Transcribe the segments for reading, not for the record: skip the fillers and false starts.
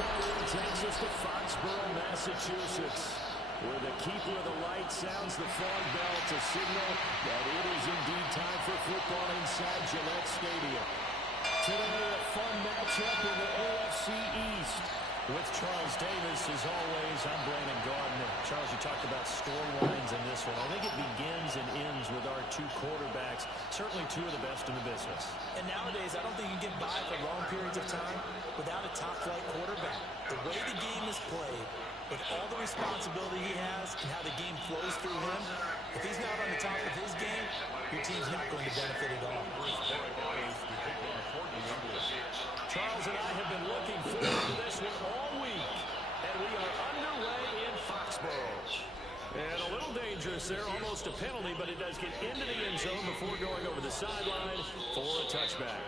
Takes us to Foxborough, Massachusetts, where the keeper of the light sounds the fog bell to signal that it is indeed time for football inside Gillette Stadium. Today, a fun matchup in the AFC East. With Charles Davis, as always, I'm Brandon Gardner. Charles, you talked about storylines in this one. I think it begins and ends with our two quarterbacks, certainly two of the best in the business. And nowadays, I don't think you can get by for long periods of time without a top-flight quarterback. The way the game is played, with all the responsibility he has and how the game flows through him, if he's not on the top of his game, your team's not going to benefit at all. Charles and I have been looking forward to this one all week, and we are underway in Foxborough. And a little dangerous there, almost a penalty, but it does get into the end zone before going over the sideline for a touchback.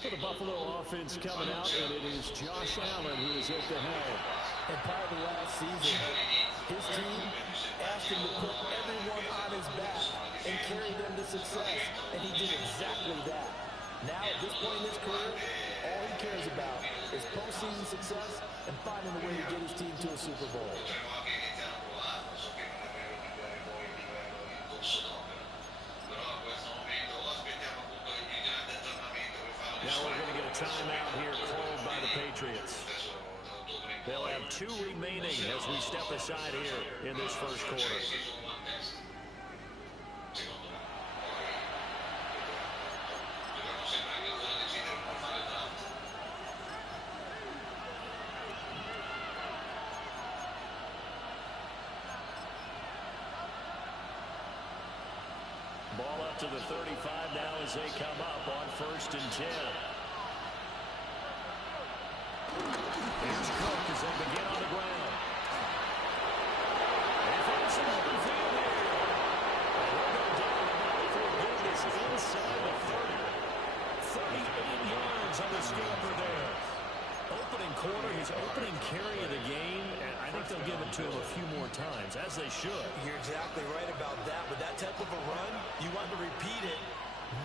For the Buffalo offense coming out, and it is Josh Allen who is at the helm. And part of the last season, his team asked him to put everyone on his back and carry them to success, and he did exactly that. Now, at this point in his career, all he cares about is postseason success and finding a way to get his team to a Super Bowl. Now we're going to get a timeout here called by the Patriots. They'll have 2 remaining as we step aside here in this first quarter. Ball up to the 35 now as they come up on 1st and 10. Here's Cook as they begin on the ground. And finds some open field here. And we'll go down about for goodness inside the 30. 38 yards on the scamper there. Opening quarter, his opening carry of the game, and I think they'll give it to him a few more times, as they should. You're exactly right about that. With that type of a run, you want to repeat it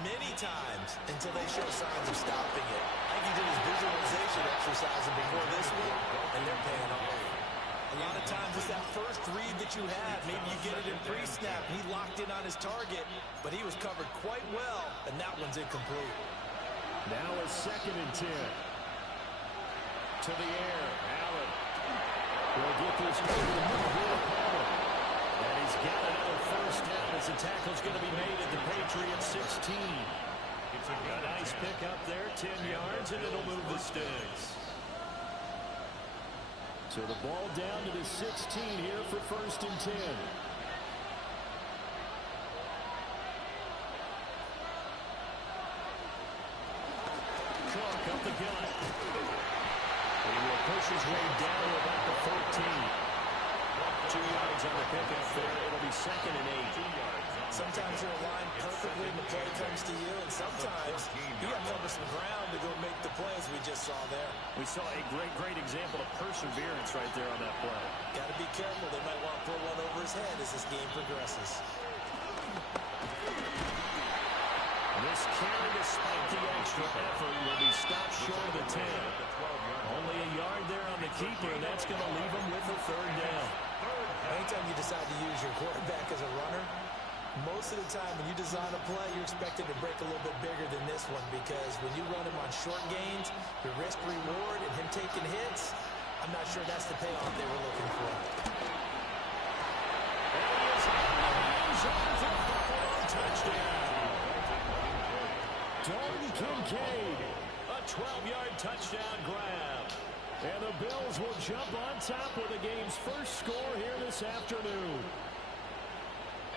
many times until they show signs of stopping it. I think he did his visualization exercise before this one, and they're paying off. A lot of times it's that first read that you have. Maybe you get it in pre-snap. He locked in on his target, but he was covered quite well, and that one's incomplete. Now a 2nd and 10. To the air, Allen will get this going to move here. And he's got another 1st down as the tackle's going to be made at the Patriots 16. It's a nice pick up there, 10 yards, and it'll move the sticks. So the ball down to the 16 here for 1st and 10. Cook up the gut. He will push his way down to about the 14. 2 yards on the pickup there. It'll be 2nd and 8. Sometimes you're aligned perfectly and the play comes to you, and sometimes you got to cover some ground to go make the plays we just saw there. We saw a great example of perseverance right there on that play. Got to be careful. They might want to throw one over his head as this game progresses. This carry, despite the extra effort, will be stopped short of the 10. Only a yard there on the keeper, and that's going to leave him with a 3rd down. Anytime you decide to use your quarterback as a runner, most of the time when you design a play, you're expected to break a little bit bigger than this one, because when you run him on short gains, your risk-reward and him taking hits, I'm not sure that's the payoff they were looking for. Touchdown. Dalton Kincaid, a 12-yard touchdown grab. And the Bills will jump on top with the game's first score here this afternoon.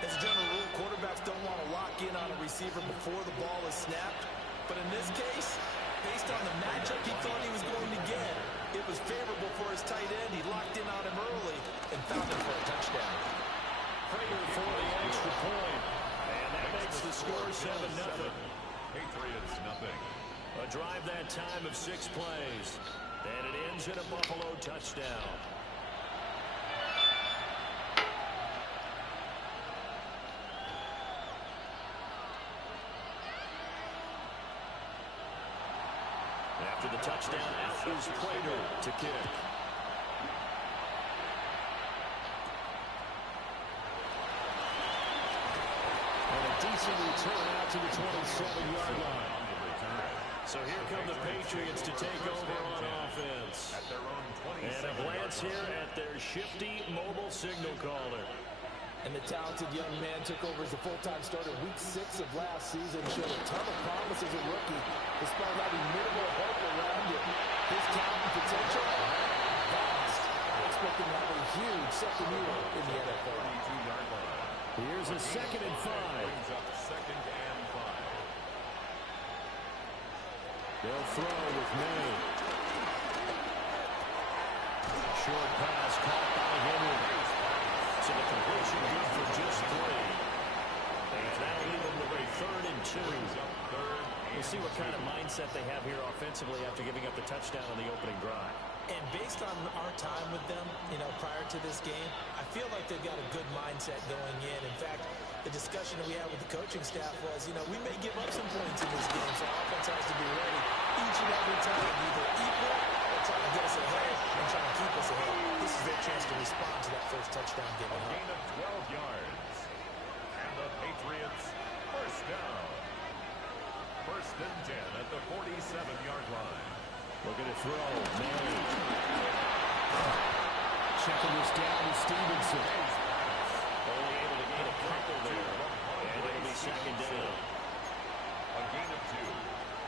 As a general rule, quarterbacks don't want to lock in on a receiver before the ball is snapped. But in this case, based on the matchup he thought he was going to get, it was favorable for his tight end. He locked in on him early and found him for a touchdown. Prater for the extra point. And that makes the score 7-0. Patriots, nothing. A drive that time of 6 plays. And it ends in a Buffalo touchdown. After the touchdown. Out is Prater to kick. And a decent return out to the 27-yard line. So here come the Patriots to take over on offense. And a glance here at their shifty mobile signal caller. And the talented young man took over as a full-time starter week 6 of last season. Showed a ton of promise as a rookie, despite having minimal hope around him. His talent and potential, vast. I expect him to have a huge second year in the NFL. Here's a 2nd and 5. They'll throw with May. Short pass caught by Henry. So the completion good for just 3. And that'll leave them with a 3rd and 2. We'll see what kind of mindset they have here offensively after giving up the touchdown on the opening drive. And based on our time with them, prior to this game, I feel like they've got a good mindset going in. In fact, the discussion that we had with the coaching staff was, we may give up some points in this game, so our offense has to be ready each and every time, either equal or try to get us ahead and try to keep us ahead. This is their chance to respond to that first touchdown given up. Gain of 12 yards. And the Patriots first down. 1st and 10 at the 47-yard line. Looking to throw. May. Checking this down to Stevenson. Only able to gain a couple there. And it'll be 2nd down. A gain of 2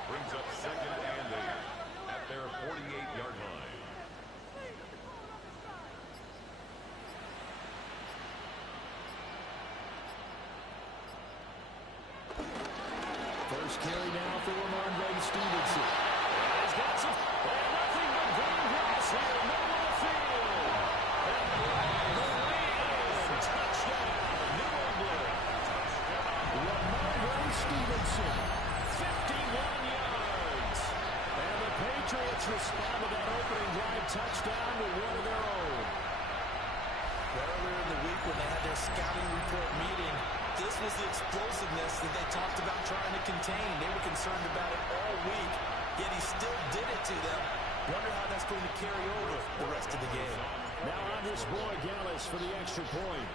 brings up 2nd and 8 at their 48-yard line. First carry now for Ramondre Stevenson. And he's got some. And nothing but green grass here. Middle of the field. And the touchdown. New England. Ramondre Stevenson. 51 yards. And the Patriots respond to that opening drive touchdown with one of their own. Earlier in the week when they had their scouting report meeting, this was the explosiveness that they talked about trying to contain. They were concerned about it all week, yet he still did it to them. Wonder how that's going to carry over the rest of the game. Now on his boy Gallis for the extra point.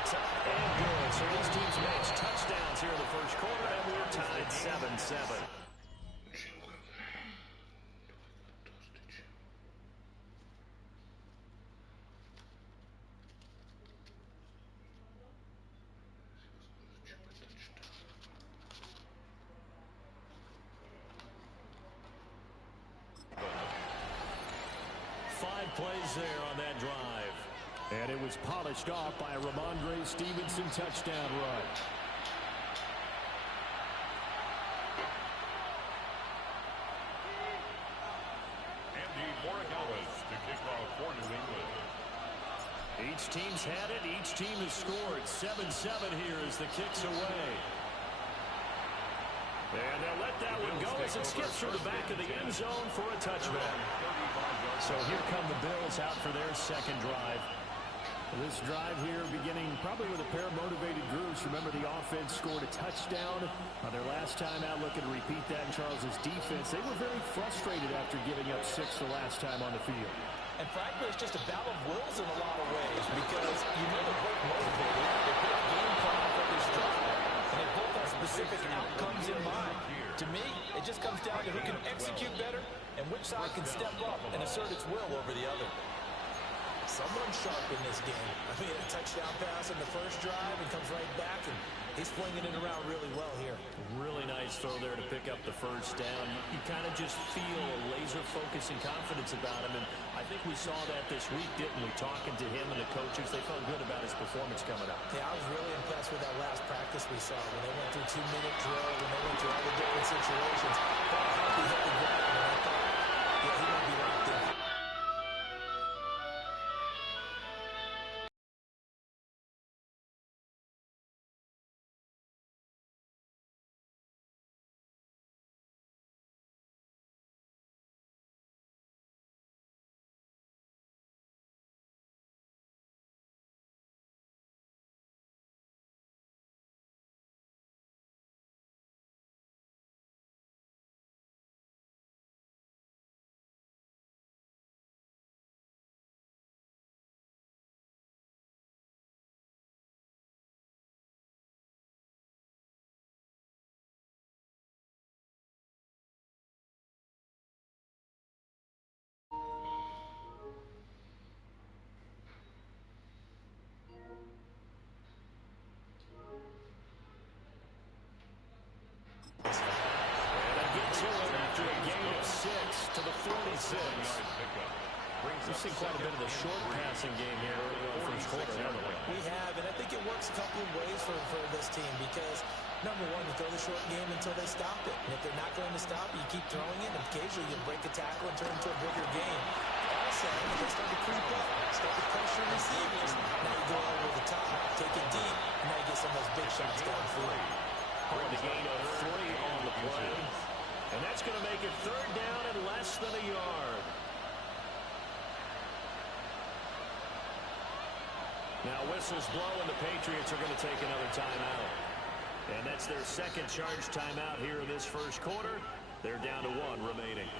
It's up and good. So these teams match touchdowns here in the first quarter, and we're tied 7-7. Plays there on that drive. And it was polished off by a Ramondre Stevenson touchdown run. Andy Morikawas to kick off for New England. Each team's had it. Each team has scored. 7-7 here as the kick's away. And they'll let that one go as it skips through the back of the end zone for a touchback. So here come the Bills out for their 2nd drive. This drive here beginning probably with a pair of motivated groups. Remember, the offense scored a touchdown on their last time out. Looking to repeat that in Charles's defense. They were very frustrated after giving up 6 the last time on the field. And frankly, it's just a battle of wills in a lot of ways because they're both motivated. They both game plan for this drive. And they both have specific outcomes in mind. To me, it just comes down to who can execute better and which side can step up and assert its will over the other. Someone sharp in this game. A touchdown pass in the first drive and comes right back, and he's flinging it around really well here. Really nice throw there to pick up the first down. You kind of just feel a laser focus and confidence about him, and I think we saw that this week, didn't we? Talking to him and the coaches, they felt good about his performance coming up. Yeah, I was really impressed with that last practice we saw when they went through 2-minute drill, when they went through all the different situations. He hit the ground, and I thought, yeah, he might be locked in. We've seen quite a bit of the short passing game here early on first quarter, haven't we? We have, and I think it works a couple of ways for this team because, number one, you throw the short game until they stop it. And if they're not going to stop it, you keep throwing it, and occasionally you break a tackle and turn it into a bigger game. All of a sudden, they start to creep up, start to pressure receivers. Now you go over the top, take it deep, and now you get some of those big shots downfield. On the gain of 3 on the play. And that's going to make it third down and less than a yard. Now whistles blow and the Patriots are going to take another timeout. And that's their second charge timeout here in this first quarter. They're down to 1 remaining.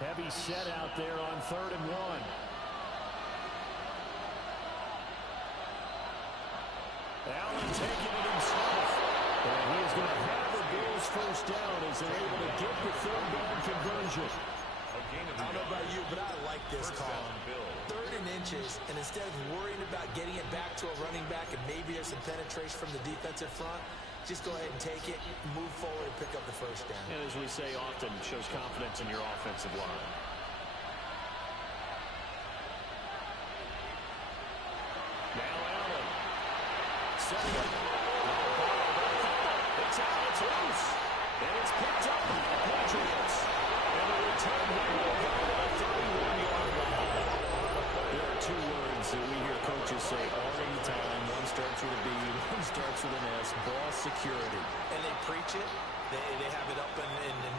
Heavy set out there on 3rd and 1. Allen taking it himself. And he is going to have the Bills first down as they're able to get the third down conversion. I don't know about you, but I like this call. 3rd and inches, and instead of worrying about getting it back to a running back and maybe there's some penetration from the defensive front, just go ahead and take it, move forward, and pick up the first down. And as we say often, shows confidence in your offensive line. Now Allen. Setting up. It's out, it's loose. And it's picked up by the Patriots. And the return will go to the 31-yard line. There are 2 words that we hear coaches say all the time. One starts with a B, one starts with an S. Ball security. And they preach it. They have it up in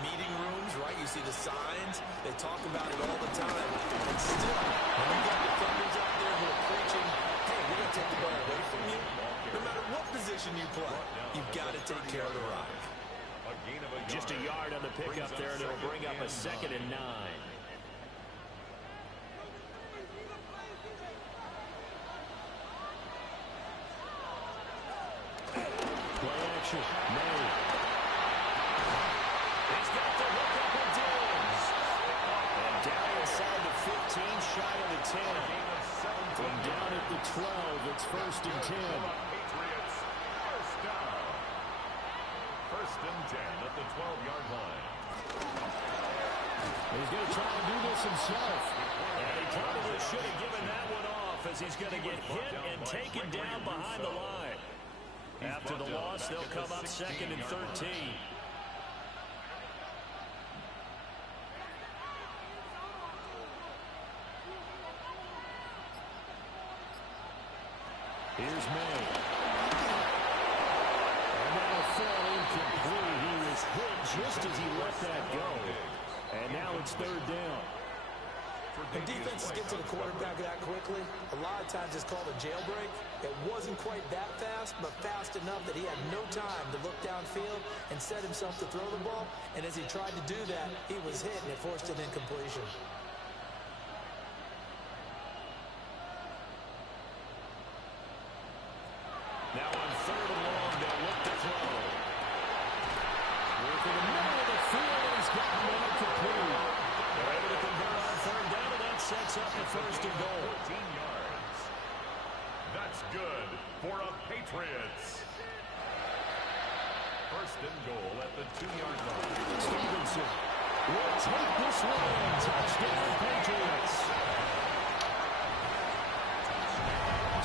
meeting rooms, right? You see the signs. They talk about it all the time. And still, when you got defenders out there who are preaching, hey, we're going to take the ball away from you. No matter what position you play, you've got to take care of the rock. Just a yard on the pickup there, and it'll bring up a 2nd and 9. Play action. May. He's got the hook up and Diggs. And down inside the 15, shy of the 10. From down at the 12, it's 1st and 10. Patriots, first down. 1st and 10 at the 12-yard line. He's going to try and do this himself. And he probably should have given that one off as he's going to get hit and taken down behind the line. After the loss, they'll come up 2nd and 13. Here's May. And that'll fall incomplete. He was hit just as he let that go. And now it's 3rd down. When defenses get to the quarterback that quickly, a lot of times it's called a jailbreak. It wasn't quite that fast, but fast enough that he had no time to look downfield and set himself to throw the ball. And as he tried to do that, he was hit, and it forced an incompletion. Now on 3rd and long, they'll look to throw. Working the middle of the field, and he's gotten it incomplete. They're able to convert on 3rd down, and that sets up the 1st and goal. 14 yards. That's good for a Patriots. 1st and goal at the 2-yard line. Stevenson will take this one. Touchdown, Patriots.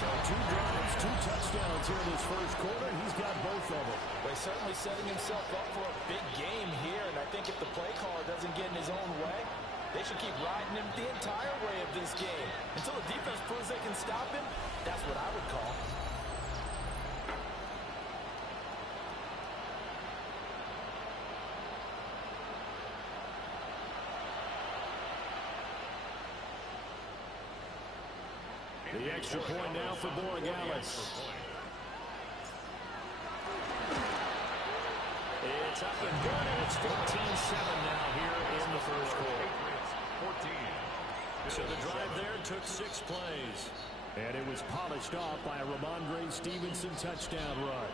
So 2 drives, 2 touchdowns here in this first quarter. He's got both of them. Well, he's certainly setting himself up for a big game here, and I think if the play caller doesn't get in his own way, they should keep riding him the entire way of this game. Until the defense proves they can stop him, that's what I would call. The extra point now for Borregales. It's up and good, and it's 14-7 now here in the first quarter. So the drive there took 6 plays. And it was polished off by a Ramondre Stevenson touchdown run.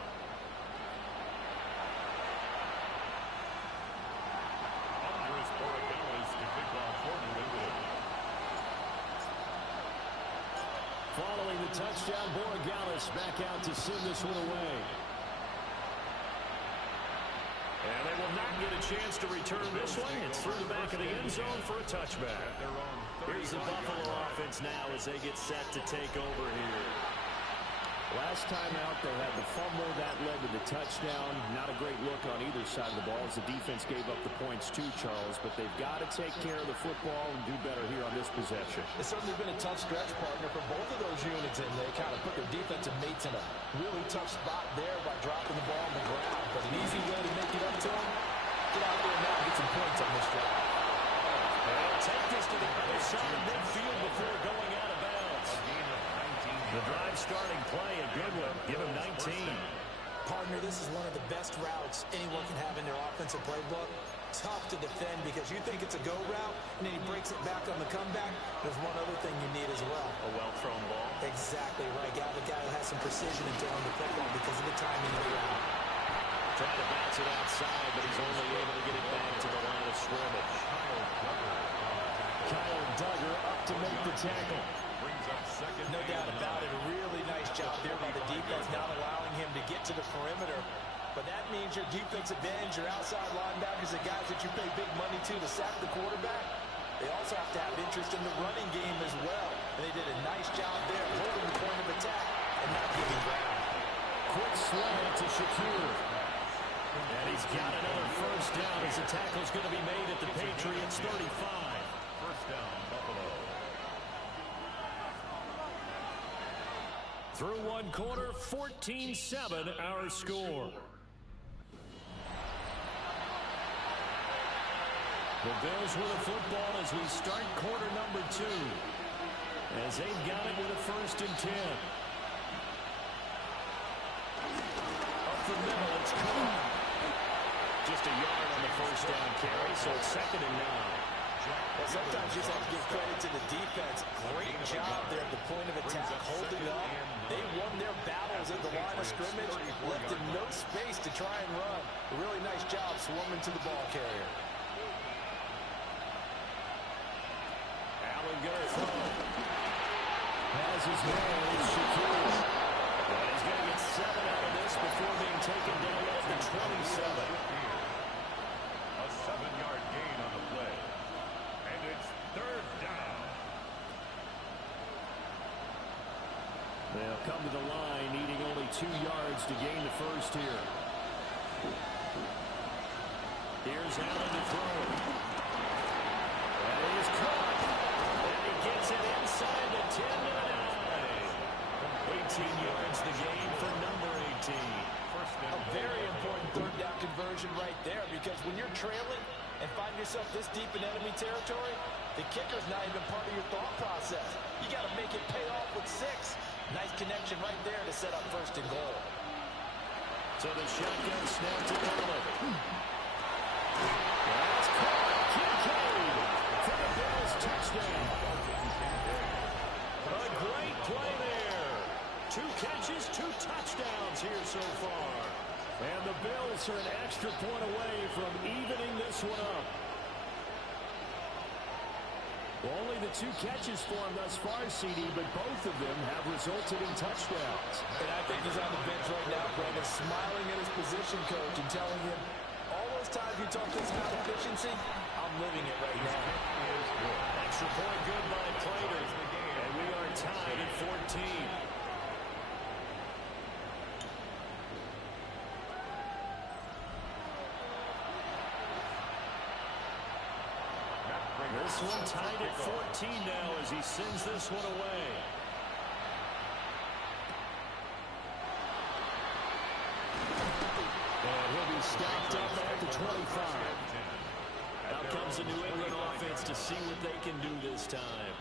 following the touchdown, Borregales back out to send this one away. And they will not get a chance to return this one. It's through the back of the end zone for a touchback. Here's the Buffalo offense now as they get set to take over here. Last time out, they had the fumble. That led to the touchdown. Not a great look on either side of the ball as the defense gave up the points too, Charles. But they've got to take care of the football and do better here on this possession. It's certainly been a tough stretch, partner, for both of those units, and they kind of put their defensive mates in a really tough spot there by dropping the ball on the ground. But an easy way to make it up to them, get out there now and get some points on this drive. They'll take this to the other side of midfield before going out of bounds. The drive starting play, a good one. Give him 19. Partner, this is one of the best routes anyone can have in their offensive playbook. Tough to defend because you think it's a go route, and then he breaks it back on the comeback. There's one other thing you need as well. A well-thrown ball. Exactly right. Got the guy who has some precision in throwing the football because of the timing of the route. Trying to bounce it outside, but he's only able to get it back to the line of scrimmage. Kyle Duggar up to make the tackle. No doubt about it. A really nice job there by the defense, not allowing him to get to the perimeter. But that means your defensive ends, your outside linebackers, the guys that you pay big money to sack the quarterback, they also have to have interest in the running game as well. And they did a nice job there, holding the point of attack and not giving ground. Quick slant to Shakir. And he's got another first down as the tackle's going to be made at the Patriots 35. First down, Buffalo. Through one quarter, 14-7 our score. The Bills with a football as we start quarter number 2. As they've got it with a 1st and 10. Up the middle, it's caught. Just a yard on the first down carry, so it's 2nd and 9. Well, sometimes you just have to give credit to the defense. Great job there at the point of attack, holding up. They won their battles at the line of scrimmage, left them no space to try and run. A really nice job swarming to the ball carrier. Allen gonna throw. Has his man, it's Shakir. And he's going to get 7 out of this before being taken down at the 27. A 7-yard gain on the play. And it's 3rd down. They'll come to the line, needing only 2 yards to gain the first here. Here's Allen to throw. And it is caught. And he gets it inside the 10 to the 9. 18 yards the gain for number 18. A very important 3rd down conversion right there, because when you're trailing and find yourself this deep in enemy territory, the kicker's not even part of your thought process. You got to make it pay off with 6. Nice connection right there to set up 1st and goal. So the shotgun snap to Allen. That's caught. Kincaid for the Bills touchdown. A great play there. 2 catches, 2 touchdowns here so far. And the Bills are an extra point away from evening this one up. Only the 2 catches for him thus far, CD, but both of them have resulted in touchdowns. And I think he's on the bench right now, Brandon, smiling at his position coach and telling him, all those times you talk this about efficiency, I'm living it right now. Extra point good by Prater. And we are tied at 14. This one tied at 14 now as he sends this one away. And he'll be stacked up at the 25. Out comes the New England offense to see what they can do this time.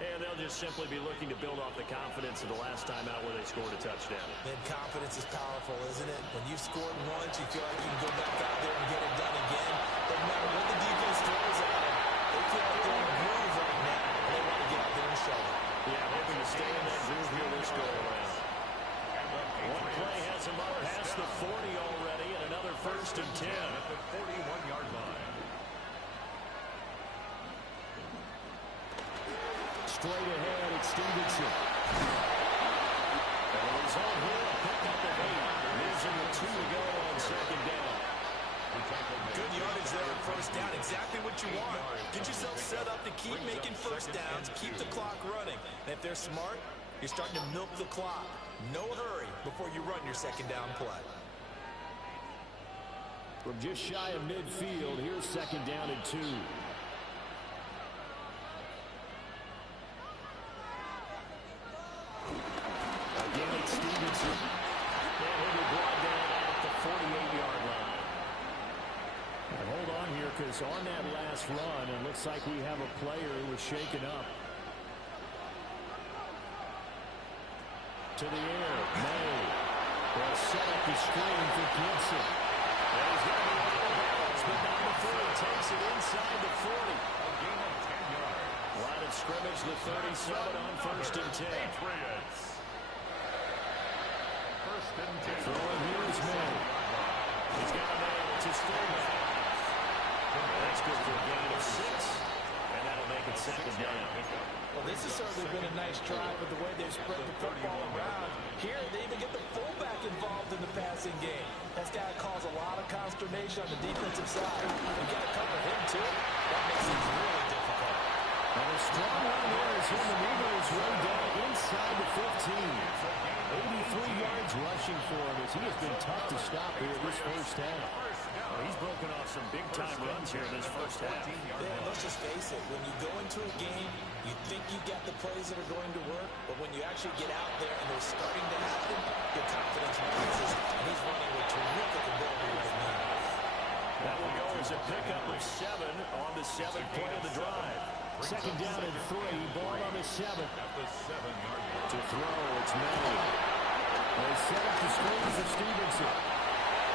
And they'll just simply be looking to build off the confidence of the last time out where they scored a touchdown. And confidence is powerful, isn't it? When you've scored once, you feel like you can go back out there and get it done again. Doesn't matter what the defense throws at them. They feel like they're in a groove right now, and they want to get out there and show it. Yeah, hoping to stay in that groove here this go-around. One play has him up past the 40 already, and another 1st and 10. At the 41-yard line. Straight ahead, it's Stevenson. And the result here, a pickup of 8. Losing with 2 to go on second down. Good yardage there on first down. Exactly what you want. Get yourself set up to keep making first downs, keep the clock running. And if they're smart, you're starting to milk the clock. No hurry before you run your second down play. From just shy of midfield, here's second down and 2. Again, it's Stevenson. And he'll be brought down at the 48-yard line. And hold on here, because on that last run, it looks like we have a player who was shaken up. To the air, May. Will set up the screen for Gibson. And he's going to be out of bounds, but not before he takes it inside the 40. A gain of 10 yards. Line of scrimmage, the 37 on first and 10. Patriots. First and 10. Throwing here is May. He's got a man. It's his fullback. That's good for a gain of 6. And that'll make it second down. Well, this has certainly been a nice drive with the way they've spread the football around. Here, they even get the fullback involved in the passing game. That's got to cause a lot of consternation on the defensive side. You've got to cover him, too. That makes things really difficult. And a strong run there as he maneuvers his way down inside the 15. 83 yards rushing for him as he has been tough to stop here this first half. Well, he's broken off some big-time runs here this first half. Yeah, let's just face it. When you go into a game, you think you got the plays that are going to work, but when you actually get out there and they're starting to happen, your confidence rises, and he's running with terrific ability right now. That will go as a pickup of 7 on the 7th play of the drive. Second down and 3, ball on the 7th. At the 7-yard line. To throw, it's May. They set up the screen for Stevenson.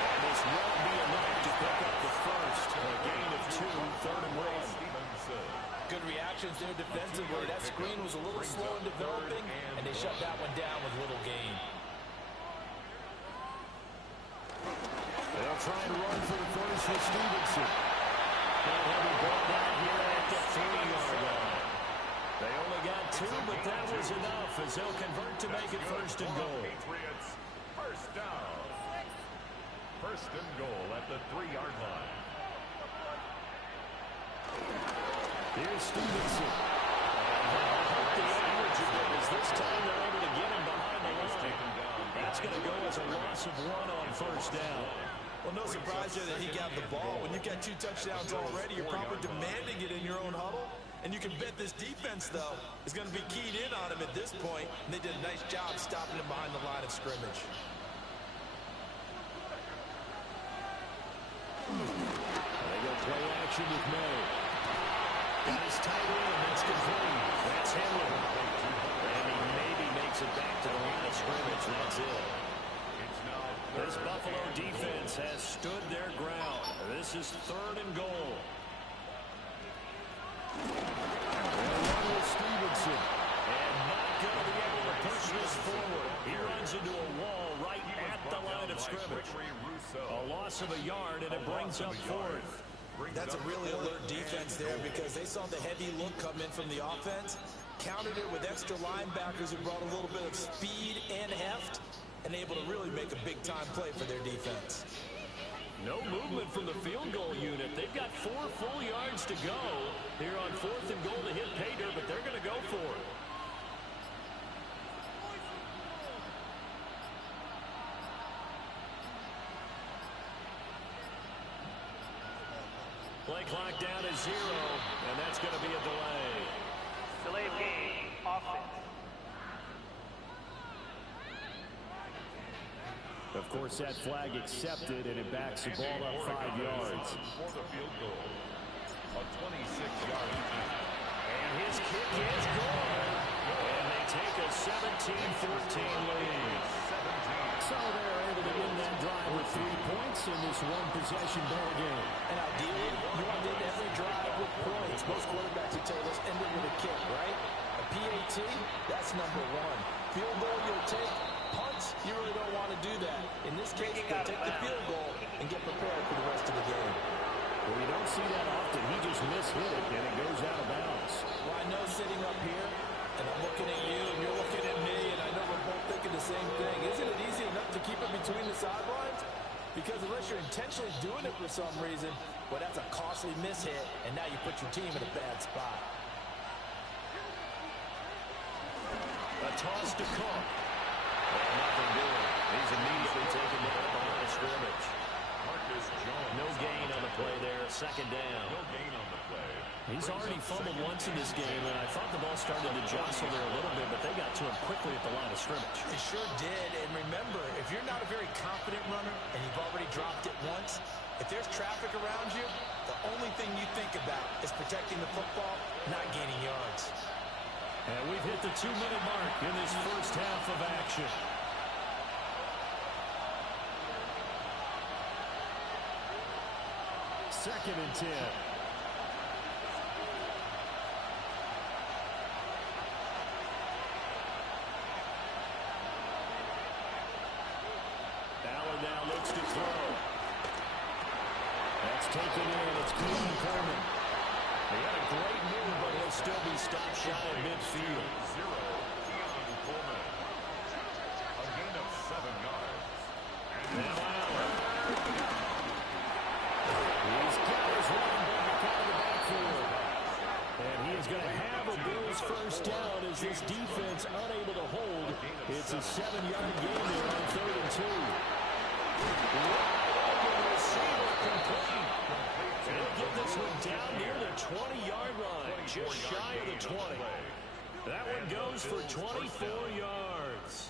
And this won't be enough to pick up the first. A gain of 2, third and 1. Stevenson. Good reactions there defensively. That screen was a little slow in developing, and they shut that one down with little gain. They'll try and run for the first with Stevenson. And he'll be brought down here at the 3-yard line. They only got 2, but that was enough as they'll convert to make it first and goal. Patriots. First down. First and goal at the 3-yard line. Here's Stevenson. And hope the average of it is this time they're able to get him behind the line. That's going to go as a loss of 1 on first down. Well, no surprise there that he got the ball. When you've got 2 touchdowns already, you're probably demanding it in your own huddle. And you can bet this defense, though, is going to be keyed in on him at this point. And they did a nice job stopping him behind the line of scrimmage. They go play action with May. Got his tight end. That's complete. That's Henry. And he maybe makes it back to the line of scrimmage. That's it. This Buffalo defense has stood their ground. This is third and goal. They'll run with Stevenson. And not going to be able to push this forward. He runs into a wall right at the line of scrimmage. A loss of a yard, and it brings up fourth. That's a really alert defense there because they saw the heavy look come in from the offense, countered it with extra linebackers who brought a little bit of speed and heft, and able to really make a big-time play for their defense. No movement from the field goal unit. They've got 4 full yards to go here on fourth and goal to hit pay dirt, but they're going to go for it. Play clock down to 0, and that's going to be a delay. Delay of game, offense. Of course, that flag accepted, and it backs the ball up 5 yards. For the field goal. A 26-yard attempt. And his kick is good. And they take a 17-14 lead. So they're able to win that drive with 3 points in this one-possession ball game. And ideally, you want to end every drive with points. Most quarterbacks would tell us end it with a kick, right? A PAT, that's number 1. Field goal you'll take. Punts, you really don't want to do that. In this case, they'll take the field goal and get prepared for the rest of the game. Well, you don't see that often. He just mishit it, and it goes out of bounds. Well, I know sitting up here, And I'm looking at you, and you're looking at me, and I know we're both thinking the same thing. Isn't it easy enough to keep it between the sidelines? Because unless you're intentionally doing it for some reason, well, that's a costly mishit, and now you put your team in a bad spot. A toss to Cook. Well, nothing doing. He's immediately taken down at the line of scrimmage. No gain on the play there. Second down. No gain on the play. He's already fumbled once in this game, and I thought the ball started to jostle there a little bit, but they got to him quickly at the line of scrimmage. It sure did, and remember, if you're not a very confident runner and you've already dropped it once, if there's traffic around you, the only thing you think about is protecting the football, not gaining yards. And we've hit the 2-minute mark in this first half of action. Second and 10. Ballard now looks to throw. That's taken in. It's clean Coleman. They had a great move, but he'll still be stopped shy of midfield. 0, Keon Coleman. A gain of 7 yards. Now Allen. He's got his running back out of the backfield. And he is going to have a Bills first down as this defense unable to hold. It's a 7-yard gain there on 3rd and 2. Receiver complete. He'll get this one down near the 20-yard line, just shy of the 20. That one goes for 24 yards.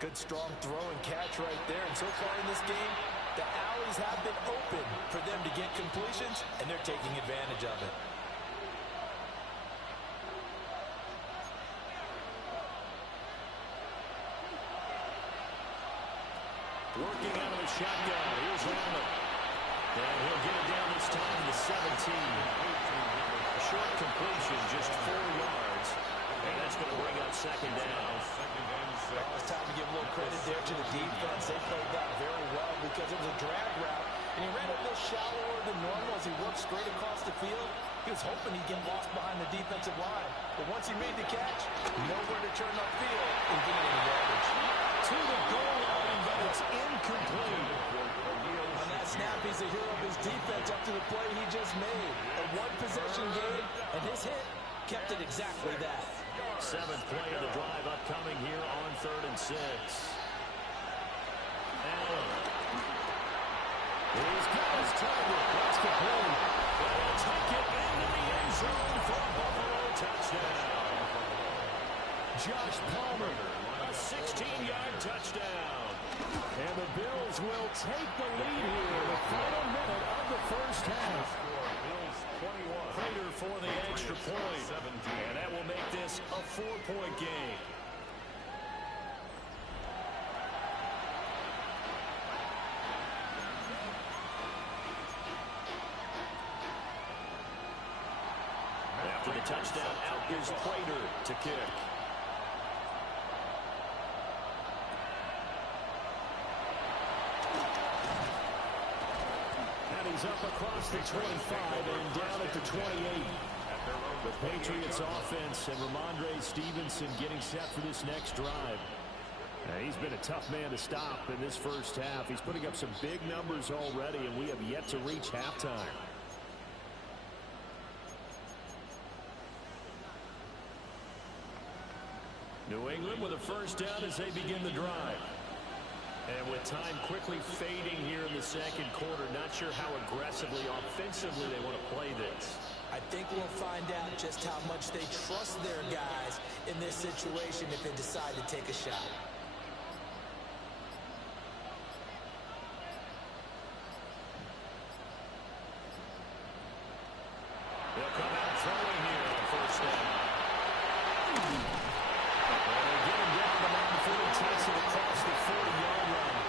Good, strong throw and catch right there. And so far in this game, the alleys have been open for them to get completions, and they're taking advantage of it. Working out of the shotgun. Here's Allen. And he'll get it down this time to the 17. A short completion, just 4 yards. And that's going to bring up second down. Well, it's time to give a little credit there to the defense. They played that very well because it was a drag route. And he ran a little shallower than normal as he worked straight across the field. He was hoping he'd get lost behind the defensive line. But once he made the catch, nowhere to turn upfield and gain any yardage. To the goal line, but it's incomplete. On that snap, he's a hero of his defense up to the play he just made. A one-possession game, and his hit kept it exactly that. 7th play of the drive upcoming here on 3rd and 6. Allen. He's got his target. That's complete. They'll take it into the end zone for a Buffalo touchdown. Josh Palmer, a 16-yard touchdown. And the Bills will take the lead here in the final minute of the first half. Bills 21. Prater for the extra point. 17. And that will make this a 4-point game. After the touchdown, out is Prater to kick. And he's up across the 25 and down at the 28. The Patriots offense and Ramondre Stevenson getting set for this next drive. He's been a tough man to stop in this first half. He's putting up some big numbers already, and we have yet to reach halftime. New England with a first down as they begin the drive. And with time quickly fading here in the second quarter, not sure how aggressively, offensively they want to play this. I think we'll find out just how much they trust their guys in this situation if they decide to take a shot. They'll come out throwing here on first down. And they get him down the mountain and takes it across the 40-yard line.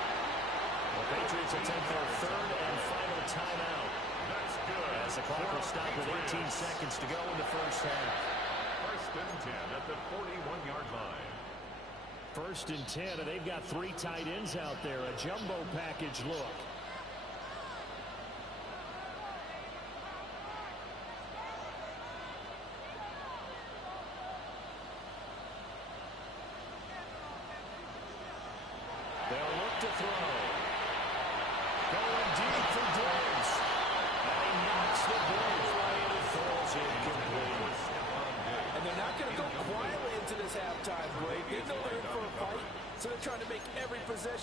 The Patriots will take their third and final timeout. That's good. As the clock will stop with 18 seconds to go in the first half. First and 10 at the 41-yard line. First and 10, and they've got 3 tight ends out there. A jumbo package look.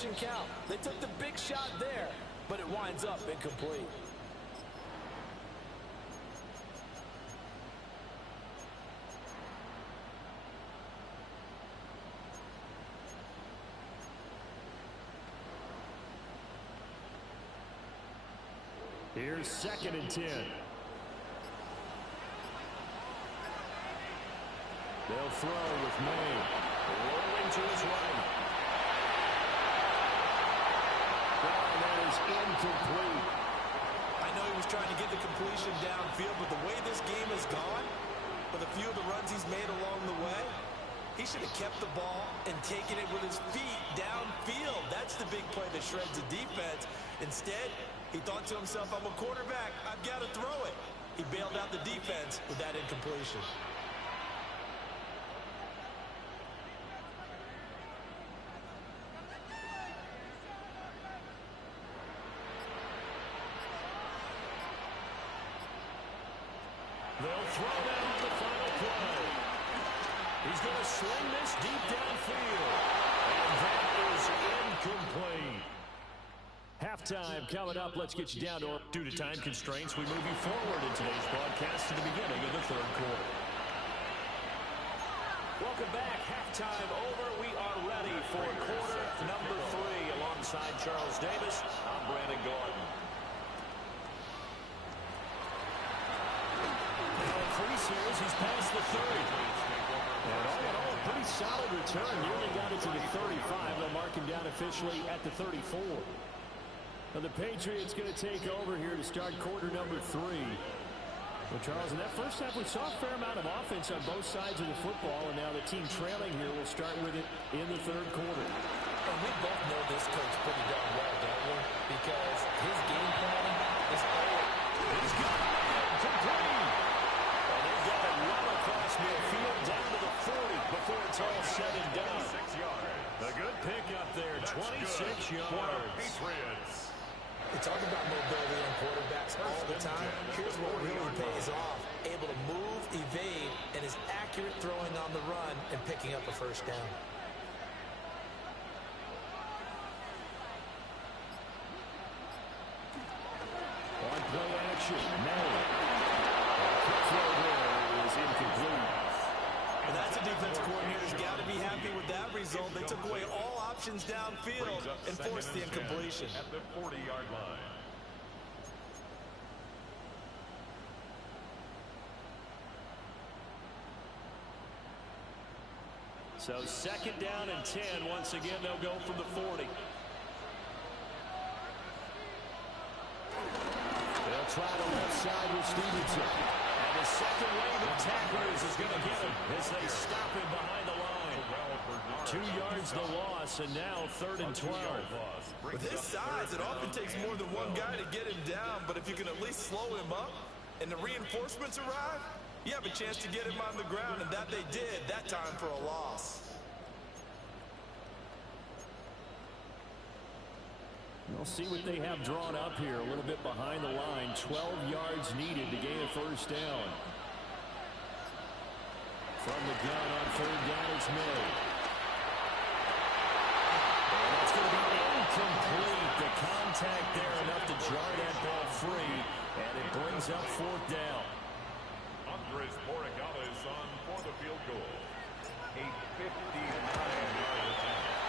possession count. They took the big shot there, but it winds up incomplete. Here's 2nd and 10. They'll throw with May. Rolling to his right. And that is incomplete. I know he was trying to get the completion downfield, but the way this game has gone, with a few of the runs he's made along the way, he should have kept the ball and taken it with his feet downfield. That's the big play that shreds the defense. Instead, he thought to himself, I'm a quarterback, I've got to throw it. He bailed out the defense with that incompletion. They'll throw that on the final play. He's going to sling this deep downfield. And that is incomplete. Halftime coming up. Let's get you down to... Due to time constraints, we move you forward in today's broadcast to the beginning of the 3rd quarter. Welcome back. Halftime over. We are ready for quarter number 3. Alongside Charles Davis, I'm Brandon Gordon. Series, he's past the 30. And all in all, a pretty solid return. Nearly got it to the 35. They'll mark him down officially at the 34. Now the Patriots going to take over here to start quarter number 3. Well, Charles, in that first half, we saw a fair amount of offense on both sides of the football, and now the team trailing here will start with it in the 3rd quarter. And we both know this coach pretty darn well, don't we? Because his game planning is all. He's got it complete. Run across midfield down to the 40 before it's all said and done. 6 yards. A good pickup there, 26 yards. It's talk about mobility on quarterbacks all the time. Here's what really pays off. Able to move, evade, and is accurate throwing on the run and picking up a first down. On play action, May. Incomplete. And that's a defense coordinator's got to be happy with that result. They took away all options downfield and forced the incompletion. At the 40-yard line. So 2nd down and 10. Once again, they'll go from the 40. They'll try the left side with Stevenson. The second wave of tacklers is going to get him as they stop him behind the line. 2 yards the loss, and now 3rd and 12. With his size, it often takes more than one guy to get him down, but if you can at least slow him up and the reinforcements arrive, you have a chance to get him on the ground, and that they did that time for a loss. We'll see what they have drawn up here a little bit behind the line. 12 yards needed to gain a first down. From the gun on 3rd down, it's made. And that's going to be incomplete. The contact there enough to jar that ball free, and it brings up 4th down. Andres Borregales on for the field goal. A 59-yard attempt.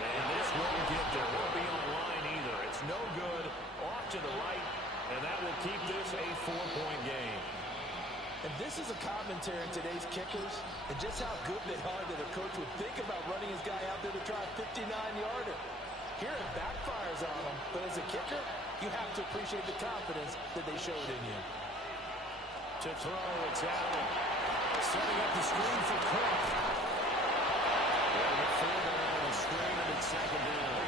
And this won't get there. Won't be on the line either. It's no good. Off to the right, and that will keep this a 4-point game. And this is a commentary on today's kickers and just how good they are that a coach would think about running his guy out there to try a 59-yarder. Here it backfires on him, but as a kicker, you have to appreciate the confidence that they showed in you. To throw, it's Allen. Setting up the screen for Cook. And the fielder on the screen, and it's 2nd down.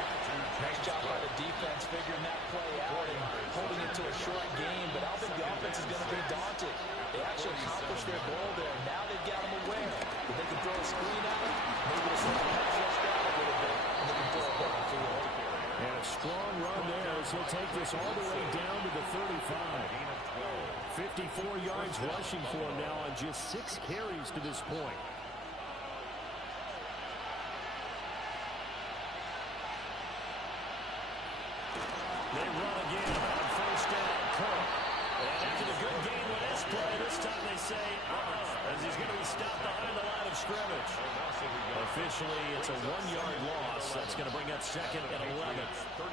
Nice job by the defense figuring that play out and holding it to a short game, but I don't think the offense is going to be daunted. They actually accomplished their goal there. Now they've got them aware that they can throw a screen at them, maybe to slow the pass rush down a little bit, and they can throw it down the field. And a strong run there as he'll take this all the way down to the 35. 54 yards rushing for him now on just 6 carries to this point. Eventually, it's a 1-yard loss. That's going to bring up 2nd and 11.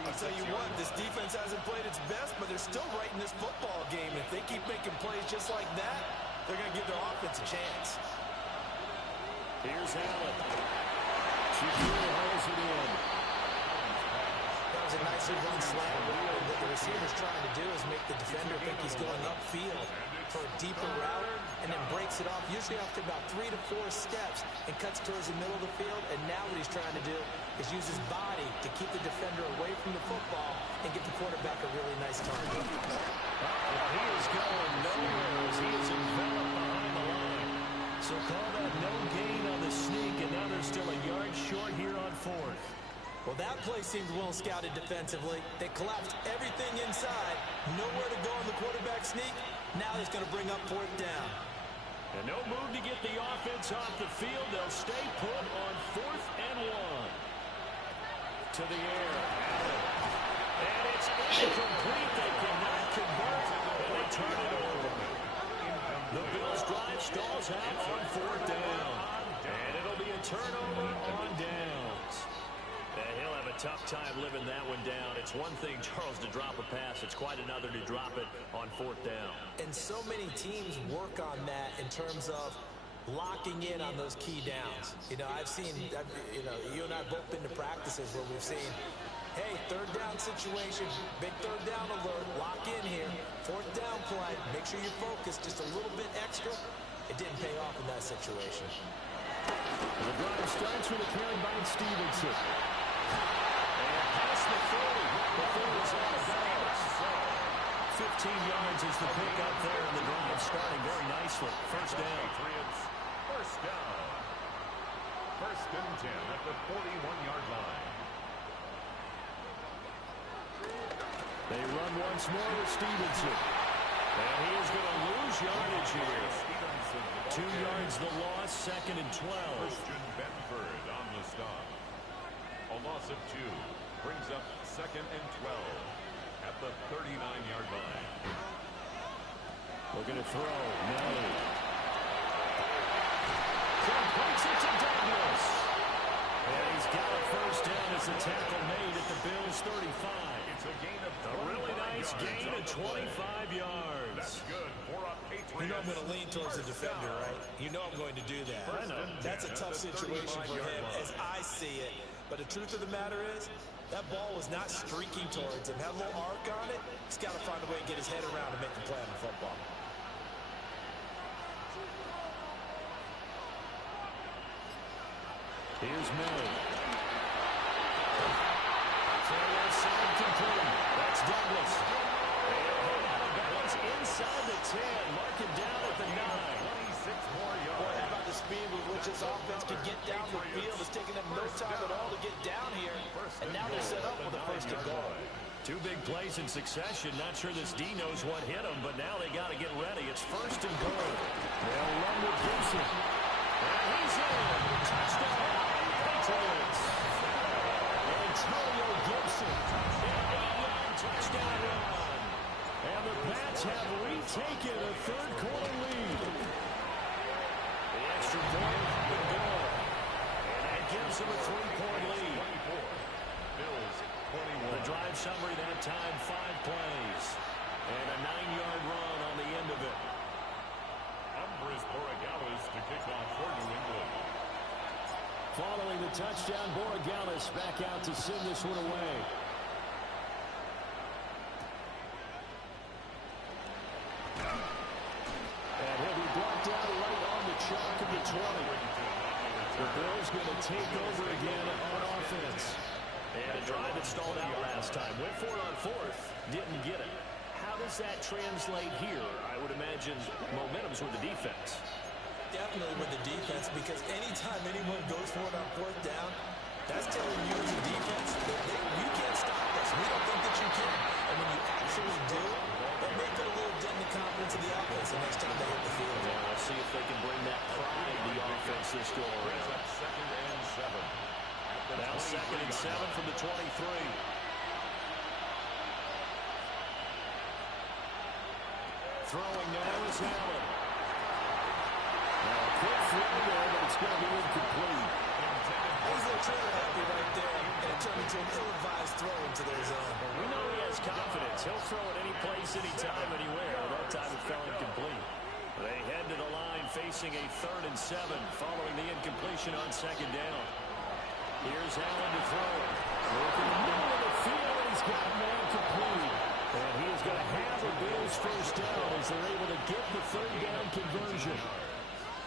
I'll tell you what, this defense hasn't played its best, but they're still right in this football game. If they keep making plays just like that, they're going to give their offense a chance. Here's Allen. She really holds it in. That was a nicely run slant. What the receiver's trying to do is make the defender think he's going upfield for a deeper route and then breaks it off, usually after about 3 to 4 steps, and cuts towards the middle of the field. And now what he's trying to do is use his body to keep the defender away from the football and get the quarterback a really nice target. He is going nowhere as he is enveloped behind the line. So call that no gain on the sneak, and now they're still a yard short here on 4th. Well, that play seemed well scouted defensively. They collapsed everything inside. Nowhere to go on the quarterback sneak. Now he's going to bring up 4th down. And no move to get the offense off the field. They'll stay put on 4th and 1. To the air. And it's incomplete. They cannot convert. And they turn it over. The Bills' drive stalls out on 4th down. And it'll be a turnover on downs. He'll have a tough time living that one down. It's one thing, Charles, to drop a pass. It's quite another to drop it on 4th down. And so many teams work on that in terms of locking in on those key downs. You know, you and I both been to practices where we've seen, hey, 3rd down situation, big 3rd down alert, lock in here, 4th down play, make sure you're focused just a little bit extra. It didn't pay off in that situation. The drive starts with a carry by Stevenson. And past the 40. The 40 is out of bounds. 15 yards is the pickup there, and the drive starting very nicely. 1st down. First down. 1st and 10 at the 41-yard line. They run once more with Stevenson. And he is going to lose yardage here. 2 yards the loss, 2nd and 12. Christian Benford on the stop. A loss of 2 brings up 2nd and 12 at the 39-yard line. Looking to throw. No. Completes it to Douglas. And he's got a 1st down as the tackle made at the Bills' 35. It's a gain of a really nice gain of 25 yards. That's good for a Patriots. You know I'm going to lean towards the defender, right? You know I'm going to do that. That's a tough situation for him as I see it. But the truth of the matter is, that ball was not streaking towards him. Had a little arc on it. He's got to find a way to get his head around and make the play on the football. Here's May. Side complete. That's Douglas. And out of bounds inside the 10. Mark him down at the 9. 26 more yards. Boy, how about the speed with which this offense can get down the field? It's taking them no time at all to get down here. And now they're set up with a 1st and goal. 2 big plays in succession. Not sure this D knows what hit him, but now they got to get ready. It's 1st and goal. They'll run with Gibson. And he's in. Touchdown. Patriots. Antonio Gibson. An 8-yard touchdown run. And the Pats have retaken a 3rd quarter lead. The extra point, the goal. And that gives them a 3-point lead. Bills 21. The drive summary that time, 5 plays. And a 9-yard run on the end of it. Umbris Borregales to kick off for New England. Following the touchdown, Borregales back out to send this one away. And he'll be brought down right on the chalk of the 20. The Bills going to take over again on offense. And a drive that stalled out last time. Went for it on 4th, didn't get it. How does that translate here? I would imagine momentum's with the defense. Definitely with the defense, because anytime anyone goes for it on 4th down, that's telling you as a defense that you can't stop us. We don't think that you can. And when you actually do, that may put a little dent in the confidence of the offense the next time they hit the field. Yeah, we'll see if they can bring that pride to the offense this go around. 2nd and 7. Now 2nd and 7 from the 23. Throwing now is Allen. Now a quick throw there, but it's going to be incomplete. Intended He's a little trigger happy right there, and it turned into an ill-advised throw into their zone. We know he has confidence. He'll throw it any place, anytime, anywhere. That time it fell incomplete. They head to the line facing a 3rd and 7 following the incompletion on 2nd down. Here's Allen to throw it. Looking in the middle of the field, and he's got man complete. And he is going to have the Bills' first down as they're able to get the 3rd down conversion.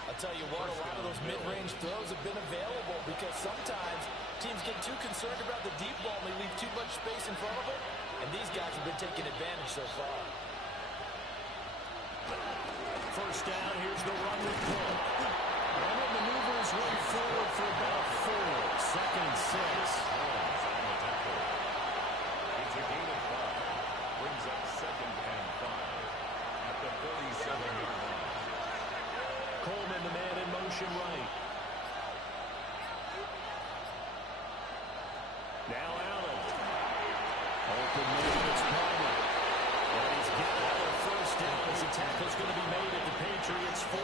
I'll tell you what, a lot of those mid-range throws have been available because sometimes teams get too concerned about the deep ball and they leave too much space in front of them. And these guys have been taking advantage so far. First down, here's the run with Cook. And it maneuvers way forward for about 4. 2nd and 6. It's a gain of 5. Brings up 2nd and 5 at the 47-yard line. Coleman, the man in motion right. Now Allen. Open man, it's Palmer. And he's got another first down as the tackle's going to be made at the Patriots 43.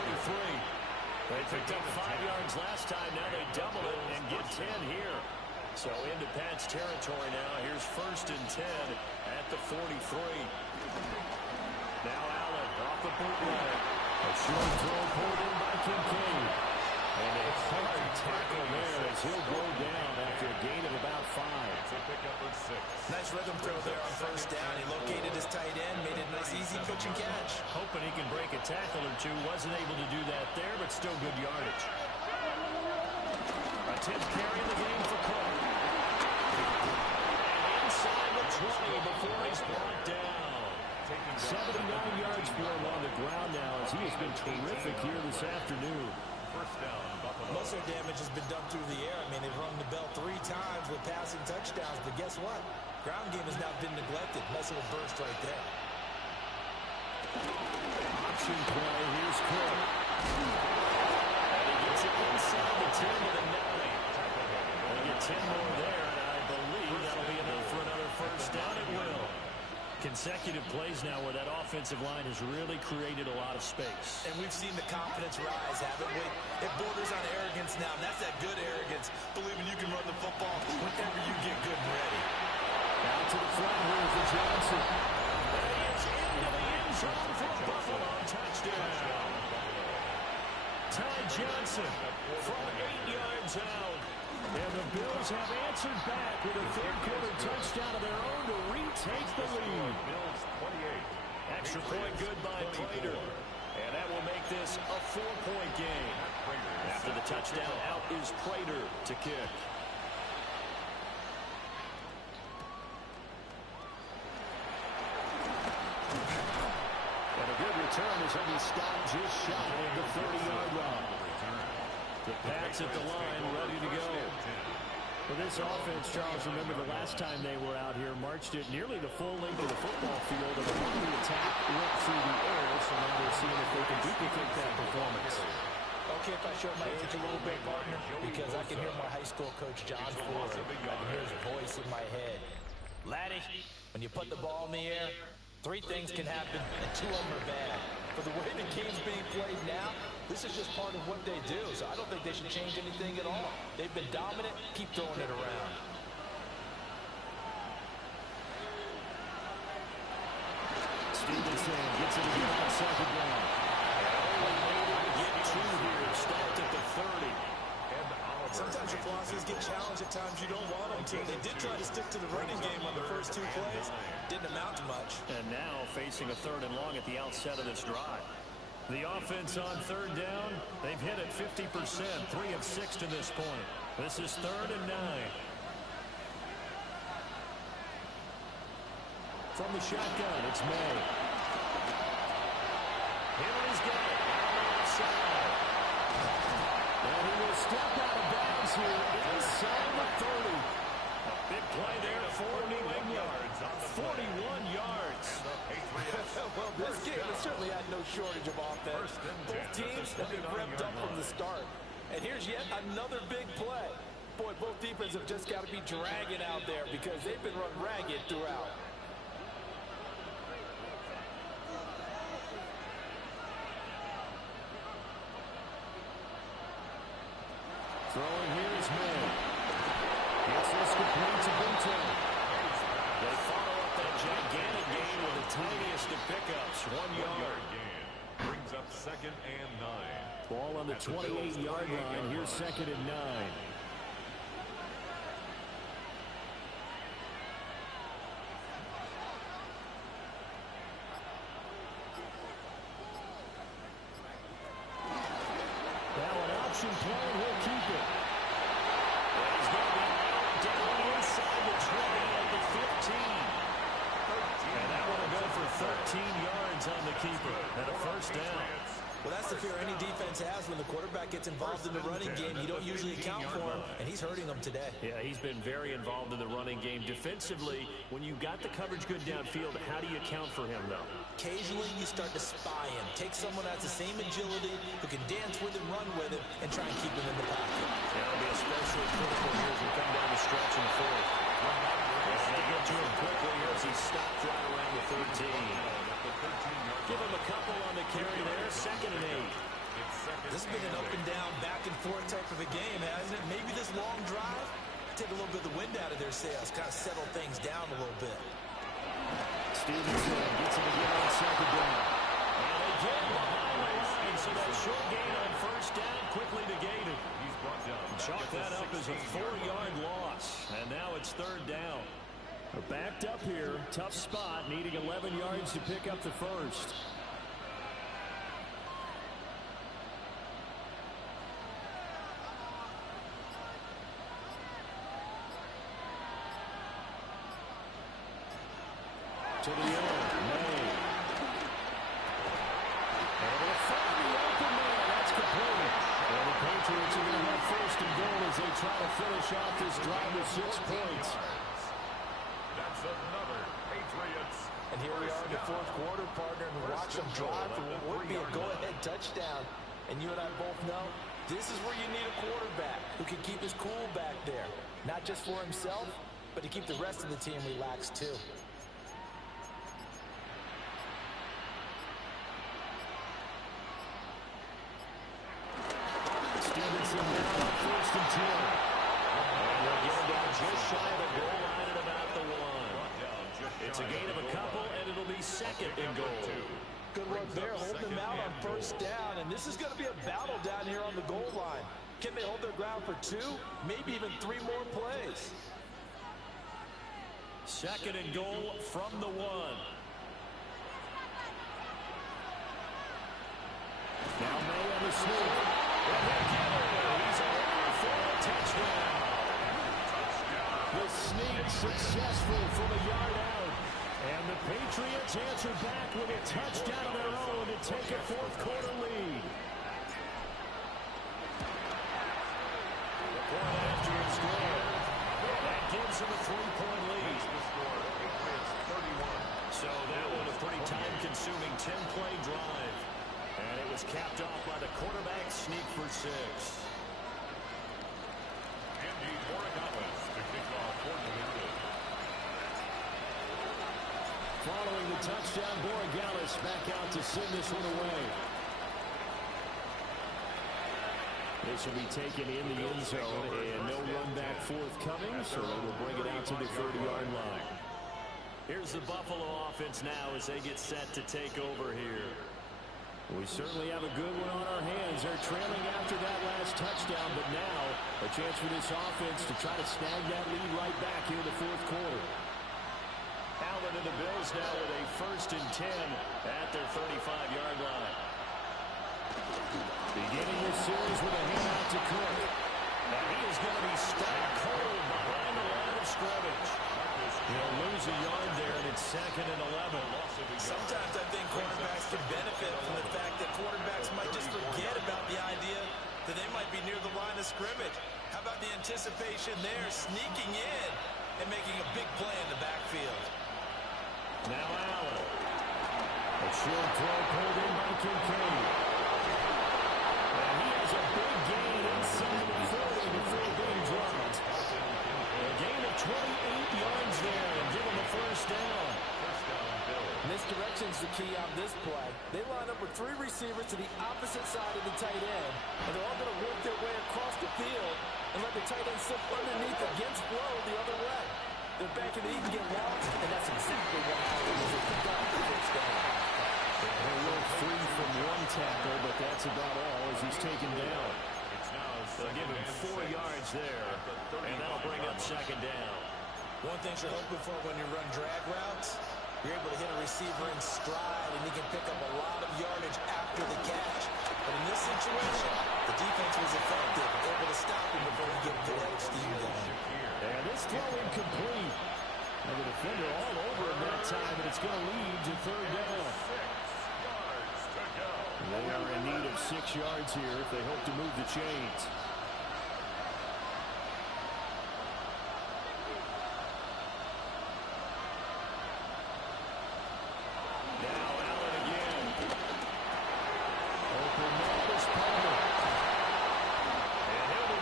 They picked up 5 yards last time. Now they double it and get 10 here. So into Pat's territory now. Here's 1st and 10 at the 43. Now Allen off the bootleg. A short throw pulled in by Kincaid. And a hard tackle there as he'll go down after a gain of about 5. Nice rhythm throw there on 1st down. He located his tight end, made it a nice, easy pitch and catch. Hoping he can break a tackle or two. Wasn't able to do that there, but still good yardage. A 10th carry in the game for Cook. And inside the 20 before he's brought down. 79 yards for him on the ground now as he has been terrific here this afternoon. Most of their damage has been done through the air. I mean, they've rung the bell 3 times with passing touchdowns, but guess what? Ground game has now been neglected. Nice little burst right there. Option play, here's Cook. And he gets it inside the 10 to the 9. They get 10 more there, and I believe that'll be enough for another first down. It will. Consecutive plays now where that offensive line has really created a lot of space. And we've seen the confidence rise, haven't we? It borders on arrogance now, and that's that good arrogance, believing you can run the football whenever you get good and ready. Out to the front here for Johnson. And he is into the end zone for a Buffalo touchdown. Ty Johnson from 8 yards out. And the Bills have answered back with a 3rd-quarter touchdown of their own to retake the lead. Bills 28. Extra point good by Prater. And that will make this a 4-point game. After the touchdown, out is Prater to kick. And a good return as he'll be stopped just shy of the 30-yard line. The Pats at the line, ready to go. For this offense, Charles, remember the last time they were out here, marched it nearly the full length of the football field, and the attack went through the air, so now they're seeing if they can duplicate that performance. Okay, if I show my age a little bit, partner, because I can hear my high school coach, John Ford. I can hear his voice in my head. Laddie, when you put the ball in the air, 3 things can happen, and 2 of them are bad. For the way the game's being played now, this is just part of what they do, so I don't think they should change anything at all. They've been dominant. Keep throwing it around. Stevenson gets it again on 2nd down. Get 2 here. Start at the 30. Sometimes your philosophies get challenged at times you don't want them to. They did try to stick to the running game on the first 2 plays. Didn't amount to much. And now facing a 3rd and long at the outset of this drive. The offense on 3rd down, they've hit it 50%, 3 of 6 to this point. This is 3rd and 9. From the shotgun, it's May. Henry's got it on the outside. And he will step out of bounds here inside the 30. A big play there, 41 yards. 41 yards. Well, this game has certainly had no shortage of offense. Both teams have been revved up from the start. And here's yet another big play. Boy, both defenses have just got to be dragging out there because they've been run ragged throughout. Throwing here is May. complete to Bunter. They follow up that gigantic gain with the tiniest of pickups, 1 yard. Gain brings up 2nd and 9. Ball on the 28-yard line. Here's 2nd and 9. Option play, and he'll keep it. Well, he's going to be down inside the 20 at the 15. And that one will go for 13 yards on the keeper and a first down. Well, that's the fear any defense has when the quarterback gets involved in the running game. You don't usually account for him, and he's hurting them today. Yeah, he's been very involved in the running game. Defensively, when you got the coverage good downfield, how do you account for him, though? Occasionally, you start to spy him. Take someone that has the same agility, who can dance with him, run with him, and try and keep him in the pocket. Yeah, it'll be especially critical here as we come down the stretch in the fourth. And they get to him quickly as he stopped right around the 13. Give him a couple on the carry there. 2nd and 8. This has been an up and down, back and forth type of a game, hasn't it? Maybe this long drive, take a little bit of the wind out of their sails, kind of settle things down a little bit. Stevenson gets it again on 2nd down. And again behind the line, so that short gain on 1st down quickly negated. He's brought down. Chalk that up as a 4-yard loss. And now it's 3rd down. They're backed up here. Tough spot, needing 11 yards to pick up the first. To the end, May. And they'll find the open man. That's complete. And the Patriots are going to have 1st and goal as they try to finish off this drive with 6 points. That's another Patriots. And here we are in the 4th quarter, partner, and watch them drive for what would be a go-ahead touchdown. And you and I both know this is where you need a quarterback who can keep his cool back there. Not just for himself, but to keep the rest of the team relaxed too. Stevenson now up 1st and 10. And they'll get him down just shy of the goal line at about the 1. It's a gain of a couple, and it'll be 2nd and goal. Good work there, holding them out on 1st down, and this is going to be a battle down here on the goal line. Can they hold their ground for 2, maybe even 3 more plays? 2nd and goal from the 1. Now May on the sweep. He's alive for a touchdown. The sneak successful from a yard out. And the Patriots answer back with a touchdown of their own to take a 4th quarter lead. The point after is good. And that gives them a 3-point lead. So that was a pretty time-consuming 10-play drive. And it was capped off by the quarterback sneak for 6. Andy Morikawas to kick off for the lead. Following the touchdown, Borregales back out to send this one away. This will be taken in the end zone, and no run back forthcoming, so they will bring it out to the 30-yard line. Here's the Buffalo offense now as they get set to take over here. We certainly have a good one on our hands. They're trailing after that last touchdown, but now a chance for this offense to try to snag that lead right back here in the 4th quarter. Allen and the Bills now with a 1st and 10 at their 35-yard line. Beginning this series with a handout to Cook. Now he is going to be stuck cold behind the line of scrimmage. He'll lose a yard there, and it's 2nd and 11. Sometimes I think quarterbacks can benefit from the fact that quarterbacks might just forget about the idea that they might be near the line of scrimmage. How about the anticipation there, sneaking in and making a big play in the backfield? Now Allen. A short throw pulled in by Kincaid. And he has a big gain inside the 40 before being dropped. A gain of 28 yards there and give him a 1st down. 1st down, Bills. Misdirection's the key on this play. They line up with 3 receivers to the opposite side of the tight end, and they're all going to work their way across the field and let the tight end slip underneath against flow the other way. They're banking that he can get lost, and that's exactly what happened as they pick up the first down. He'll work free from 1 tackle, but that's about all as he's taken down. They'll give him 4 yards there, and that'll bring up second down. One thing you're hoping for when you run drag routes, you're able to hit a receiver in stride, and he can pick up a lot of yardage after the catch. But in this situation, the defense was effective, able to stop him before he get the head steam going. And this throw incomplete. And the defender all over him that time, and it's going to lead to third down. They are in need of 6 yards here if they hope to move the chains.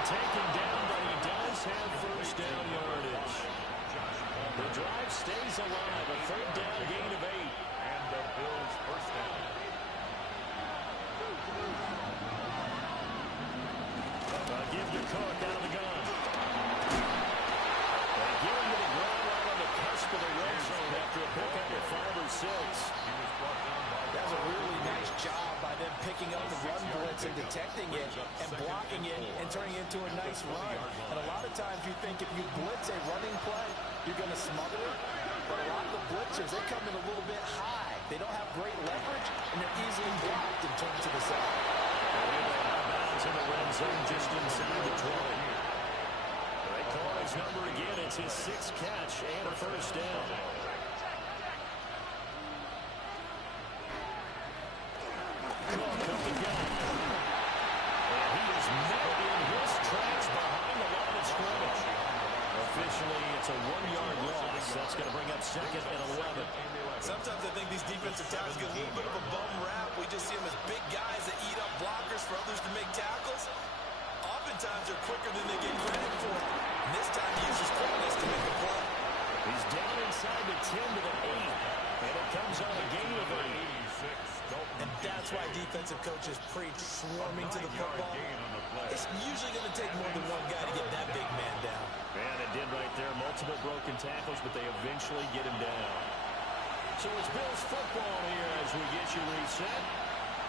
Taken down, but he does have first down yardage. The drive stays alive. A third down gain of 8. And the Bills first down. Give to Cook out of the gun. They give him to the ground right on the cusp of the red zone after a pickup of 5 or 6. That's a really nice job by them picking up the run blitz and detecting it and blocking it and turning it into a nice run. And a lot of times you think if you blitz a running play, you're going to smother it. But a lot of the blitzers, they come in a little bit high. They don't have great leverage, and they're easily blocked and turned to the side. In the red zone just inside the 20. They call his number again. It's his 6th catch and a first down. Cook up the gun. And he is met in his tracks behind the line of scrimmage. Officially, it's a 1-yard loss. That's going to bring up second and 11. Sometimes I think these defensive tackles get a little bit of a bum rap. We just see them as big guys that eat up blockers for others to make tackles. Oftentimes they're quicker than they get credit for. And this time he uses quickness to make a play. He's down inside the 10 to the 8. And it comes on a gain of 8. And that's why defensive coaches preach swarming to the football. It's usually going to take more than one guy to get that big man down. And it did right there. Multiple broken tackles, but they eventually get him down. So it's Bills football here as we get you reset.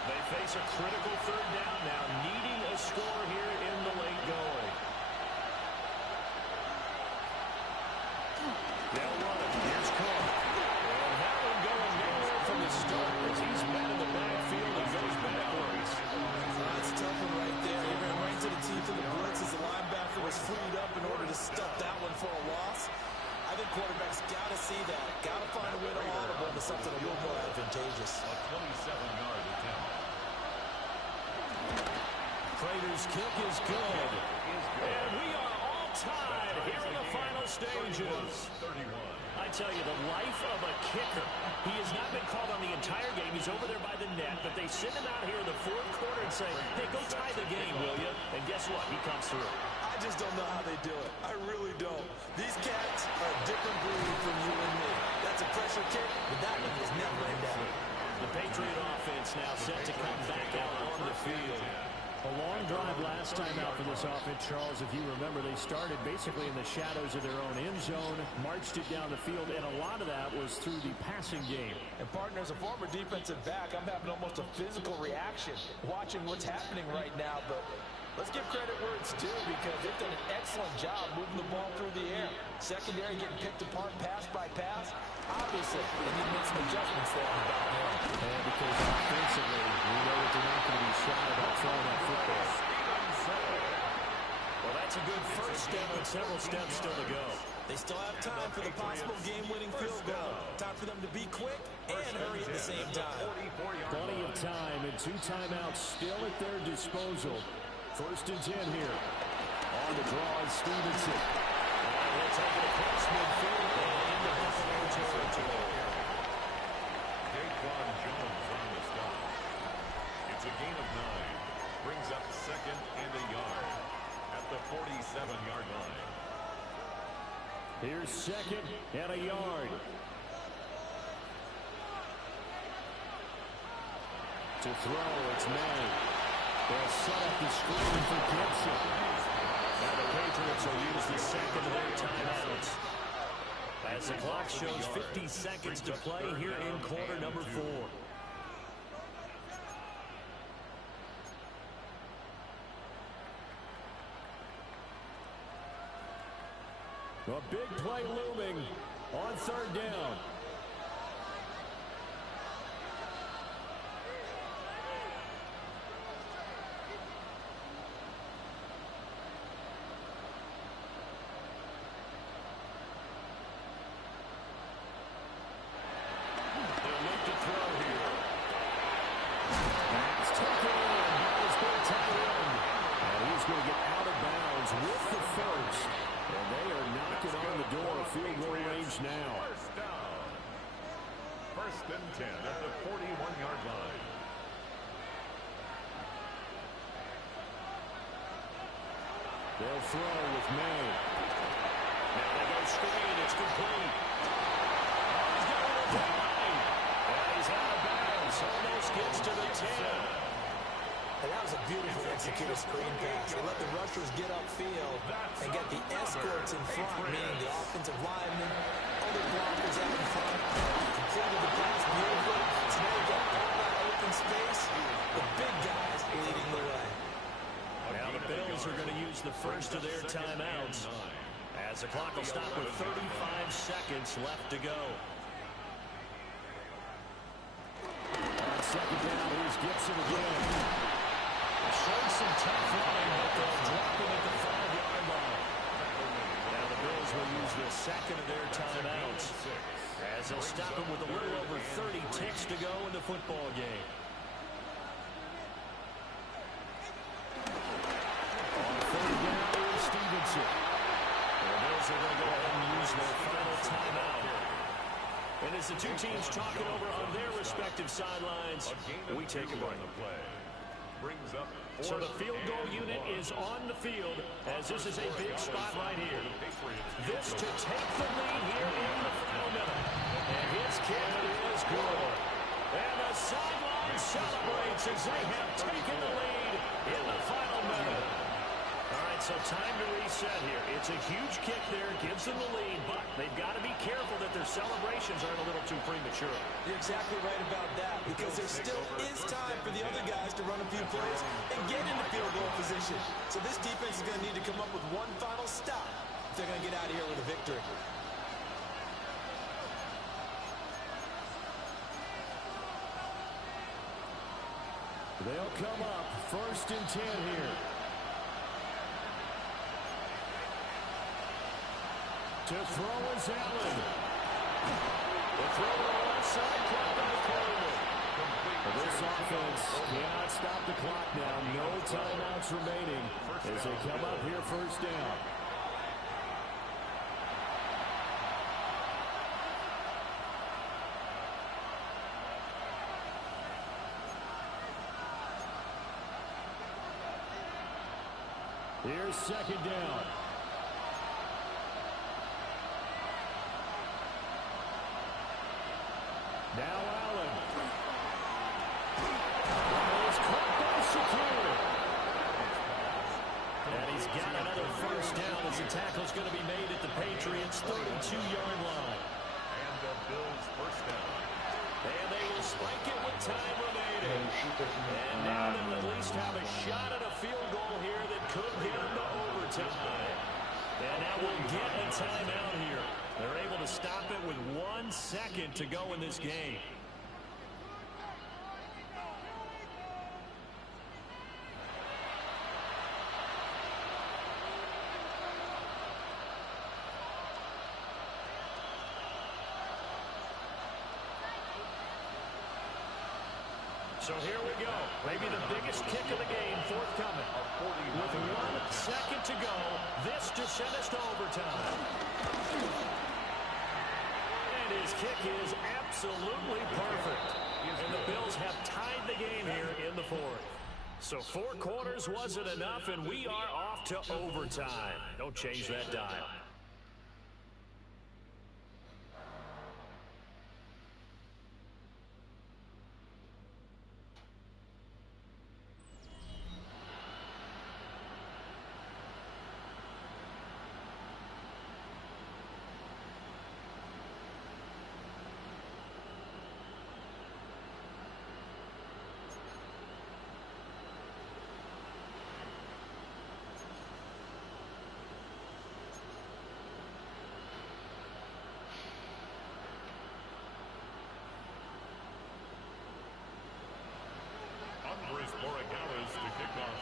They face a critical third down now, needing a score here in the late going. They'll run it. Here's Cook. And that one going nowhere from the start as he's met in the backfield and goes backwards. That's a tough one right there. He ran right to the teeth of the blitz as the linebacker was freed up in order to stuff that one for a loss. I think quarterbacks got to see that. Got to find a way to audible to something a little more advantageous. A 27-yard attempt. Prater's kick is good. And we are all tied here in the final stages. I tell you, the life of a kicker. He has not been called on the entire game. He's over there by the net, but they send him out here in the 4th quarter and say, hey, go tie the game, will you? And guess what? He comes through. I just don't know how they do it. I really don't. These cats are a different breed from you and me. That's a pressure kick, but that one was never in doubt. The Patriot offense now set to come back out on the field. A long drive last time out for this offense, Charles. If you remember, they started basically in the shadows of their own end zone, marched it down the field, and a lot of that was through the passing game. And partner, as a former defensive back, I'm having almost a physical reaction watching what's happening right now, but let's give credit where it's due because they've done an excellent job moving the ball through the air. Secondary getting picked apart pass by pass. Obviously, they need to make some adjustments there on the back end. And because offensively, we know that they're not going to be shy about throwing that football. Well, that's a good first step, but several steps still to go. They still have time for the possible game-winning field goal. Time for them to be quick and hurry at the same time. Plenty of time and 2 timeouts still at their disposal. 1st and 10 here. On the draw is Stevenson. And he'll take it across midfield and into Buffalo territory. Daquan Jones on the stop. It's a gain of 9. Brings up 2nd and a yard at the 47-yard line. Here's 2nd and a yard. To throw, it's May. They'll set up the screen for Gibson. Now the Patriots will use the second of their timeouts. As the clock shows 50 seconds to play here in quarter number 4. A big play looming on third down. First and 10 at the 41-yard line. They'll throw with May. Now they go screen. It's complete. Oh, he's got it away. And he's out of bounds. Almost gets to the 10. And that was a beautifully executed screen pass. They let the rushers get upfield and get the escorts in front, meaning the offensive linemen, other blockers out in front. Completed the pass beautifully. So now you got all that open space. The big guys leading the way. Now the Bills are going to use the first of their timeouts as the clock will stop with 35 seconds left to go. On second down, here's Gibson again. Showing some tough running, but they'll drop him at the 5-yard line. Now the Bills will use the second of their timeouts as they'll stop him with a little over 30 ticks to go in the football game. On third down, here's Stevenson. The Bills are going to go ahead and use their final timeout. And as the two teams talking over on their respective sidelines, we take a break. So the field goal unit is on the field as this is a big spot right here. This to take the lead here in the final minute. And his kick is good. And the sideline celebrates as they have taken the lead in the final minute. All right, so time to reset here. It's a huge kick there, gives them the lead, but they've got to be careful that their celebrations aren't a little too premature. You're exactly right about that, because there still is time for the other guys to run a few plays and get into field goal position. So this defense is going to need to come up with one final stop if they're going to get out of here with a victory. They'll come up first and 10 here. To throw is Allen. The throw to the left side, caught by Coleman. This offense cannot stop the clock now. No timeouts remaining as they come up here first down. Here's second down. Now Allen. He's caught by Shakir. And he's got another first down as the tackle's going to be made at the Patriots' 32-yard line. And the Bills first down. And they will spike it with time remaining. And now they'll at least have a shot at a field goal here that could get them to overtime. And now we'll get a timeout here. They're able to stop it with 1 second to go in this game. So here we go. Maybe the biggest kick of the game forthcoming. With 1 second to go, this to send us to overtime. And his kick is absolutely perfect. And the Bills have tied the game here in the fourth. So 4 quarters wasn't enough, and we are off to overtime. Don't change that dial.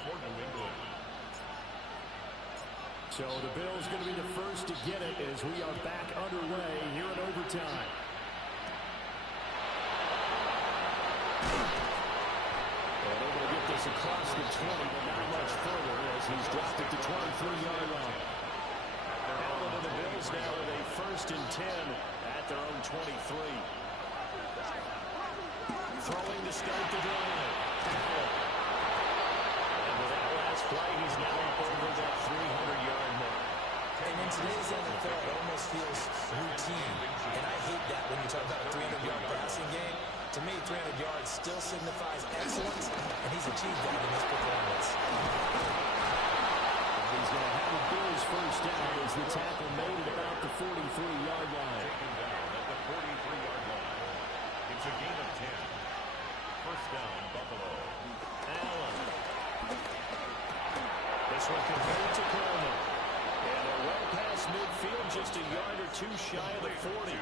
for New England. So the Bills going to be the first to get it as we are back underway here in overtime. And able to get this across the 20, but not much further as he's dropped it to 23-yard line. Allen and the Bills now with a 1st and 10 at their own 23. Throwing to start the drive. Allen. And with that last play, he's now up over that 300-yard mark. And in today's NFL, it almost feels routine. And I hate that when you talk about a 300-yard passing game. To me, 300 yards still signifies excellence, and he's achieved that in this performance. He's going to have the Bills first down as the tackle made at about the 43-yard line. Taken down at the 43-yard line. It's a gain of 10. First down, Buffalo. Allen. This one converted to Coleman. And they're well past midfield, just a yard or two shy of the 40.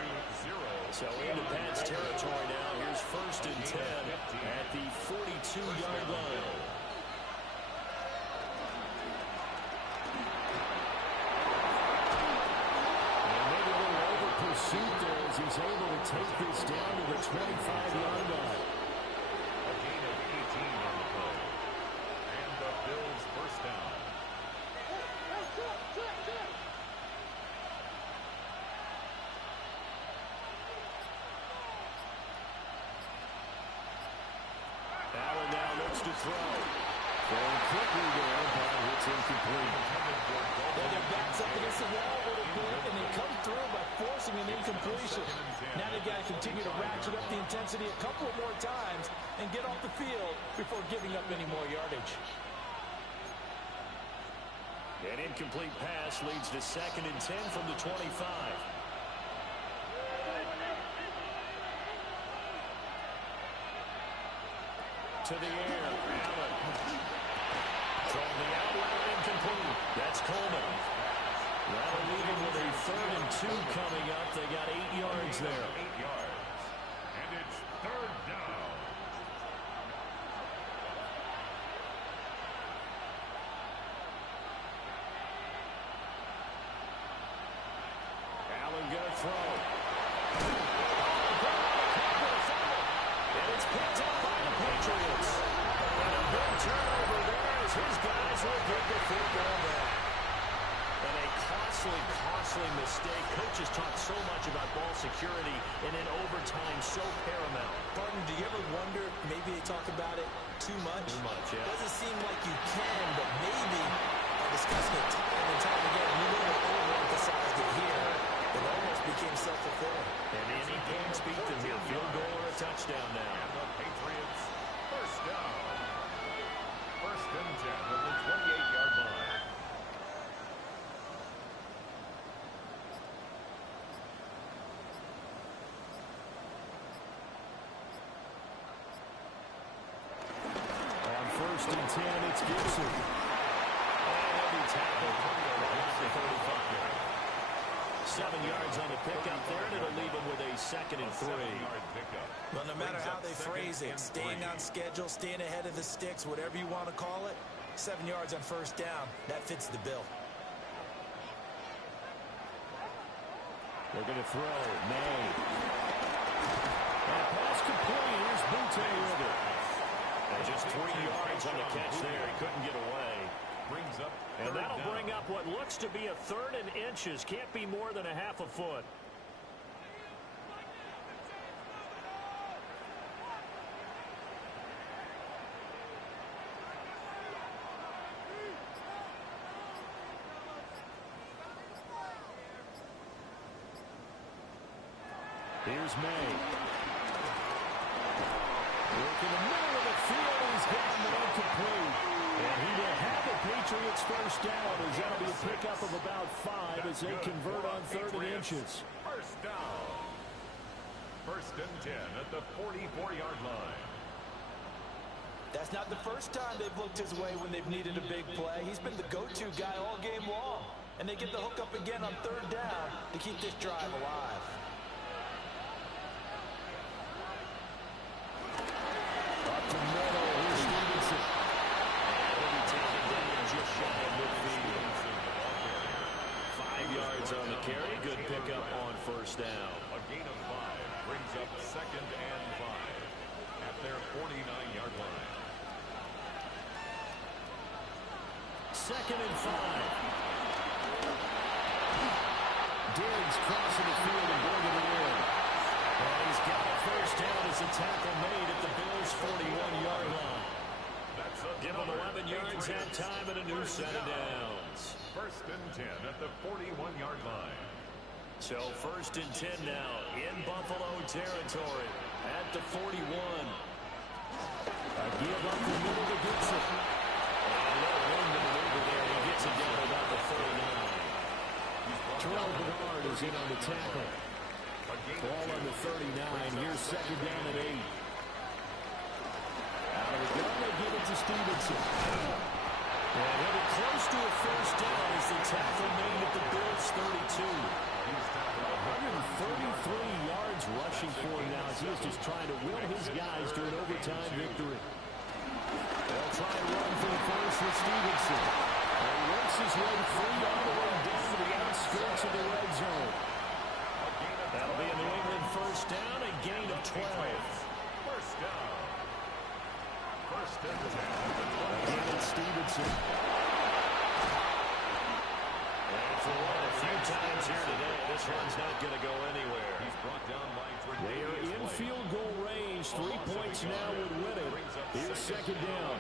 So into Pats territory now. Here's 1st and 10 at the 42-yard line. And maybe a little over pursuit there as he's able to take this down to the 25-yard line. A gain of 18 on the play. And the Bills first down. Allen now looks to throw. Going quickly there, but it's incomplete. Well, their backs up against the wall a little bit, and they come through by forcing an incompletion. Now they've got to continue to ratchet up the intensity a couple more times and get off the field before giving up any more yardage. An incomplete pass leads to 2nd and 10 from the 25. To the air, Allen. Throwing the out route, incomplete. That's Coleman. That'll leave him with a 3rd and 2 coming up. They got 8 yards there. 8 yards. And it's 3rd down. Allen gonna throw. And it's picked up by the Patriots. And a big turnover there as his guys will get the football back. And a costly mistake. Coaches talk so much about ball security, and in overtime, so paramount. Barton, do you ever wonder, maybe they talk about it too much? Too much, yeah. Doesn't seem like you can, but maybe by discussing it time and time again, you know they overemphasized it here. It almost became self-fulfilling. And any points beat them here. Field goal or a touchdown now. And the Patriots first down. 1st and 10 at the 28-yard line. On 1st and 10, it's Gibson. And he'll be tackled at the 35. 7 yards on the pickup there, and it'll leave him with a 2nd and 3. Well, no matter how they phrase it, staying on schedule, staying ahead of the sticks, whatever you want to call it, 7 yards on 1st down, that fits the bill. They're going to throw. May. And pass complete. Here's Butte with it. And just 3 yards on the catch there. He couldn't get away. Brings up And that'll bring up what looks to be a 3rd and inches. Can't be more than a half a foot. Here's May. Work in the middle of the field. He's down but incomplete. And he will have the Patriots first down as that'll be a pickup of about 5 as they convert on 3rd and inches. First down. 1st and 10 at the 44-yard line. That's not the first time they've looked his way when they've needed a big play. He's been the go-to guy all game long. And they get the hook up again on 3rd down to keep this drive alive. Up to middle. Here's Stevenson. And he'll be 2nd and 5. Diggs crossing the field and bringing it in. And he's got a first down as a tackle made at the Bills' 41-yard line. Give him 11 yards at time and a new set of downs. 1st and 10 at the 41-yard line. So 1st and 10 now in Buffalo territory at the 41. A give up the middle to Gibson. And no room to maneuver there. He gets it down about the 39. Terrell Bernard is in on the tackle. Ball on the 39. Here's 2nd down and 8. Out of the gun, they give it to Stevenson. And he'll be close to a first down as the tackle made at the Bills' 32. 133 yards rushing for him now as he is just trying to will his guys to an overtime victory. They'll try to run for the first with Stevenson. And he works his way free all the way down to the outskirts of the red zone. That'll be a New England first down, a gain of 12. First down. 1st and 10. Again, it's Stevenson. And for one, a few times here today, this one's not going to go anywhere. He's brought down by They are in field goal range. 3 points now would win it. Here's 2nd down.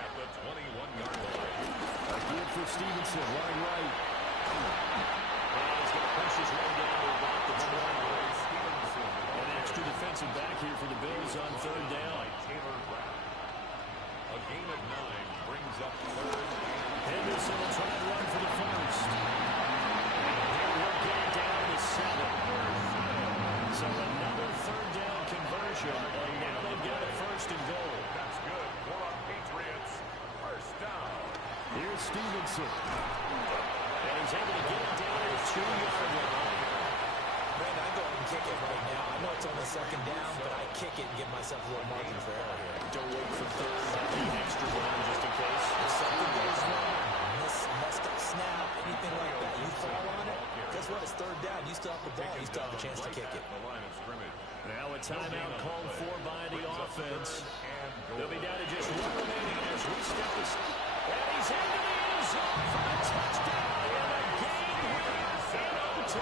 At the 21-yard line. A give for Stevenson, running right. And he's going to push his way down to about the 20. An extra defensive back here for the Bills on 3rd down. A gain of 9 brings up 3rd. Henderson will try to run for the first. And he'll get it down to 7. So another 3rd down conversion, and now they've got a 1st and goal. That's good for the Patriots. First down. Here's Stevenson. And he's able to get it down to the 2-yard line. Brandon, I go ahead and kick it right now. I know it's only 2nd down, but I kick it and give myself a little margin for error here. Don't wait for 3rd. An extra one just in case. If something goes wrong, messed up snap, anything like that, you fall on it, guess what? It's 3rd down. You still have the ball. You still have a chance to kick it. The line of scrimmage. Now a timeout called for by the offense. They'll be down to just 1 remaining as we step this. And he's into the end zone for a touchdown. And a game here in OT.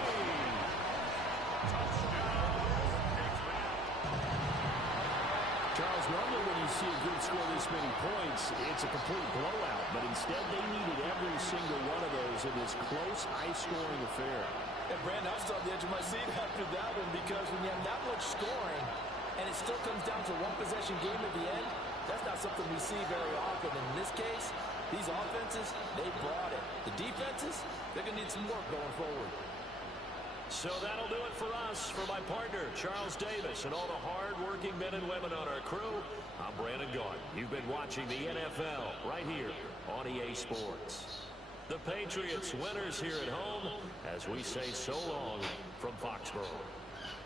Charles, normally when you see a group score this many points, it's a complete blowout. But instead, they needed every single one of those in this close, high-scoring affair. And Brandon, I'm still on the edge of my seat after that one because when you have that much scoring and it still comes down to 1-possession game at the end, that's not something we see very often. In this case, these offenses, they brought it. The defenses, they're going to need some work going forward. So that'll do it for us. For my partner, Charles Davis, and all the hard-working men and women on our crew, I'm Brandon Gaudin. You've been watching the NFL right here on EA Sports. The Patriots winners here at home as we say so long from Foxborough.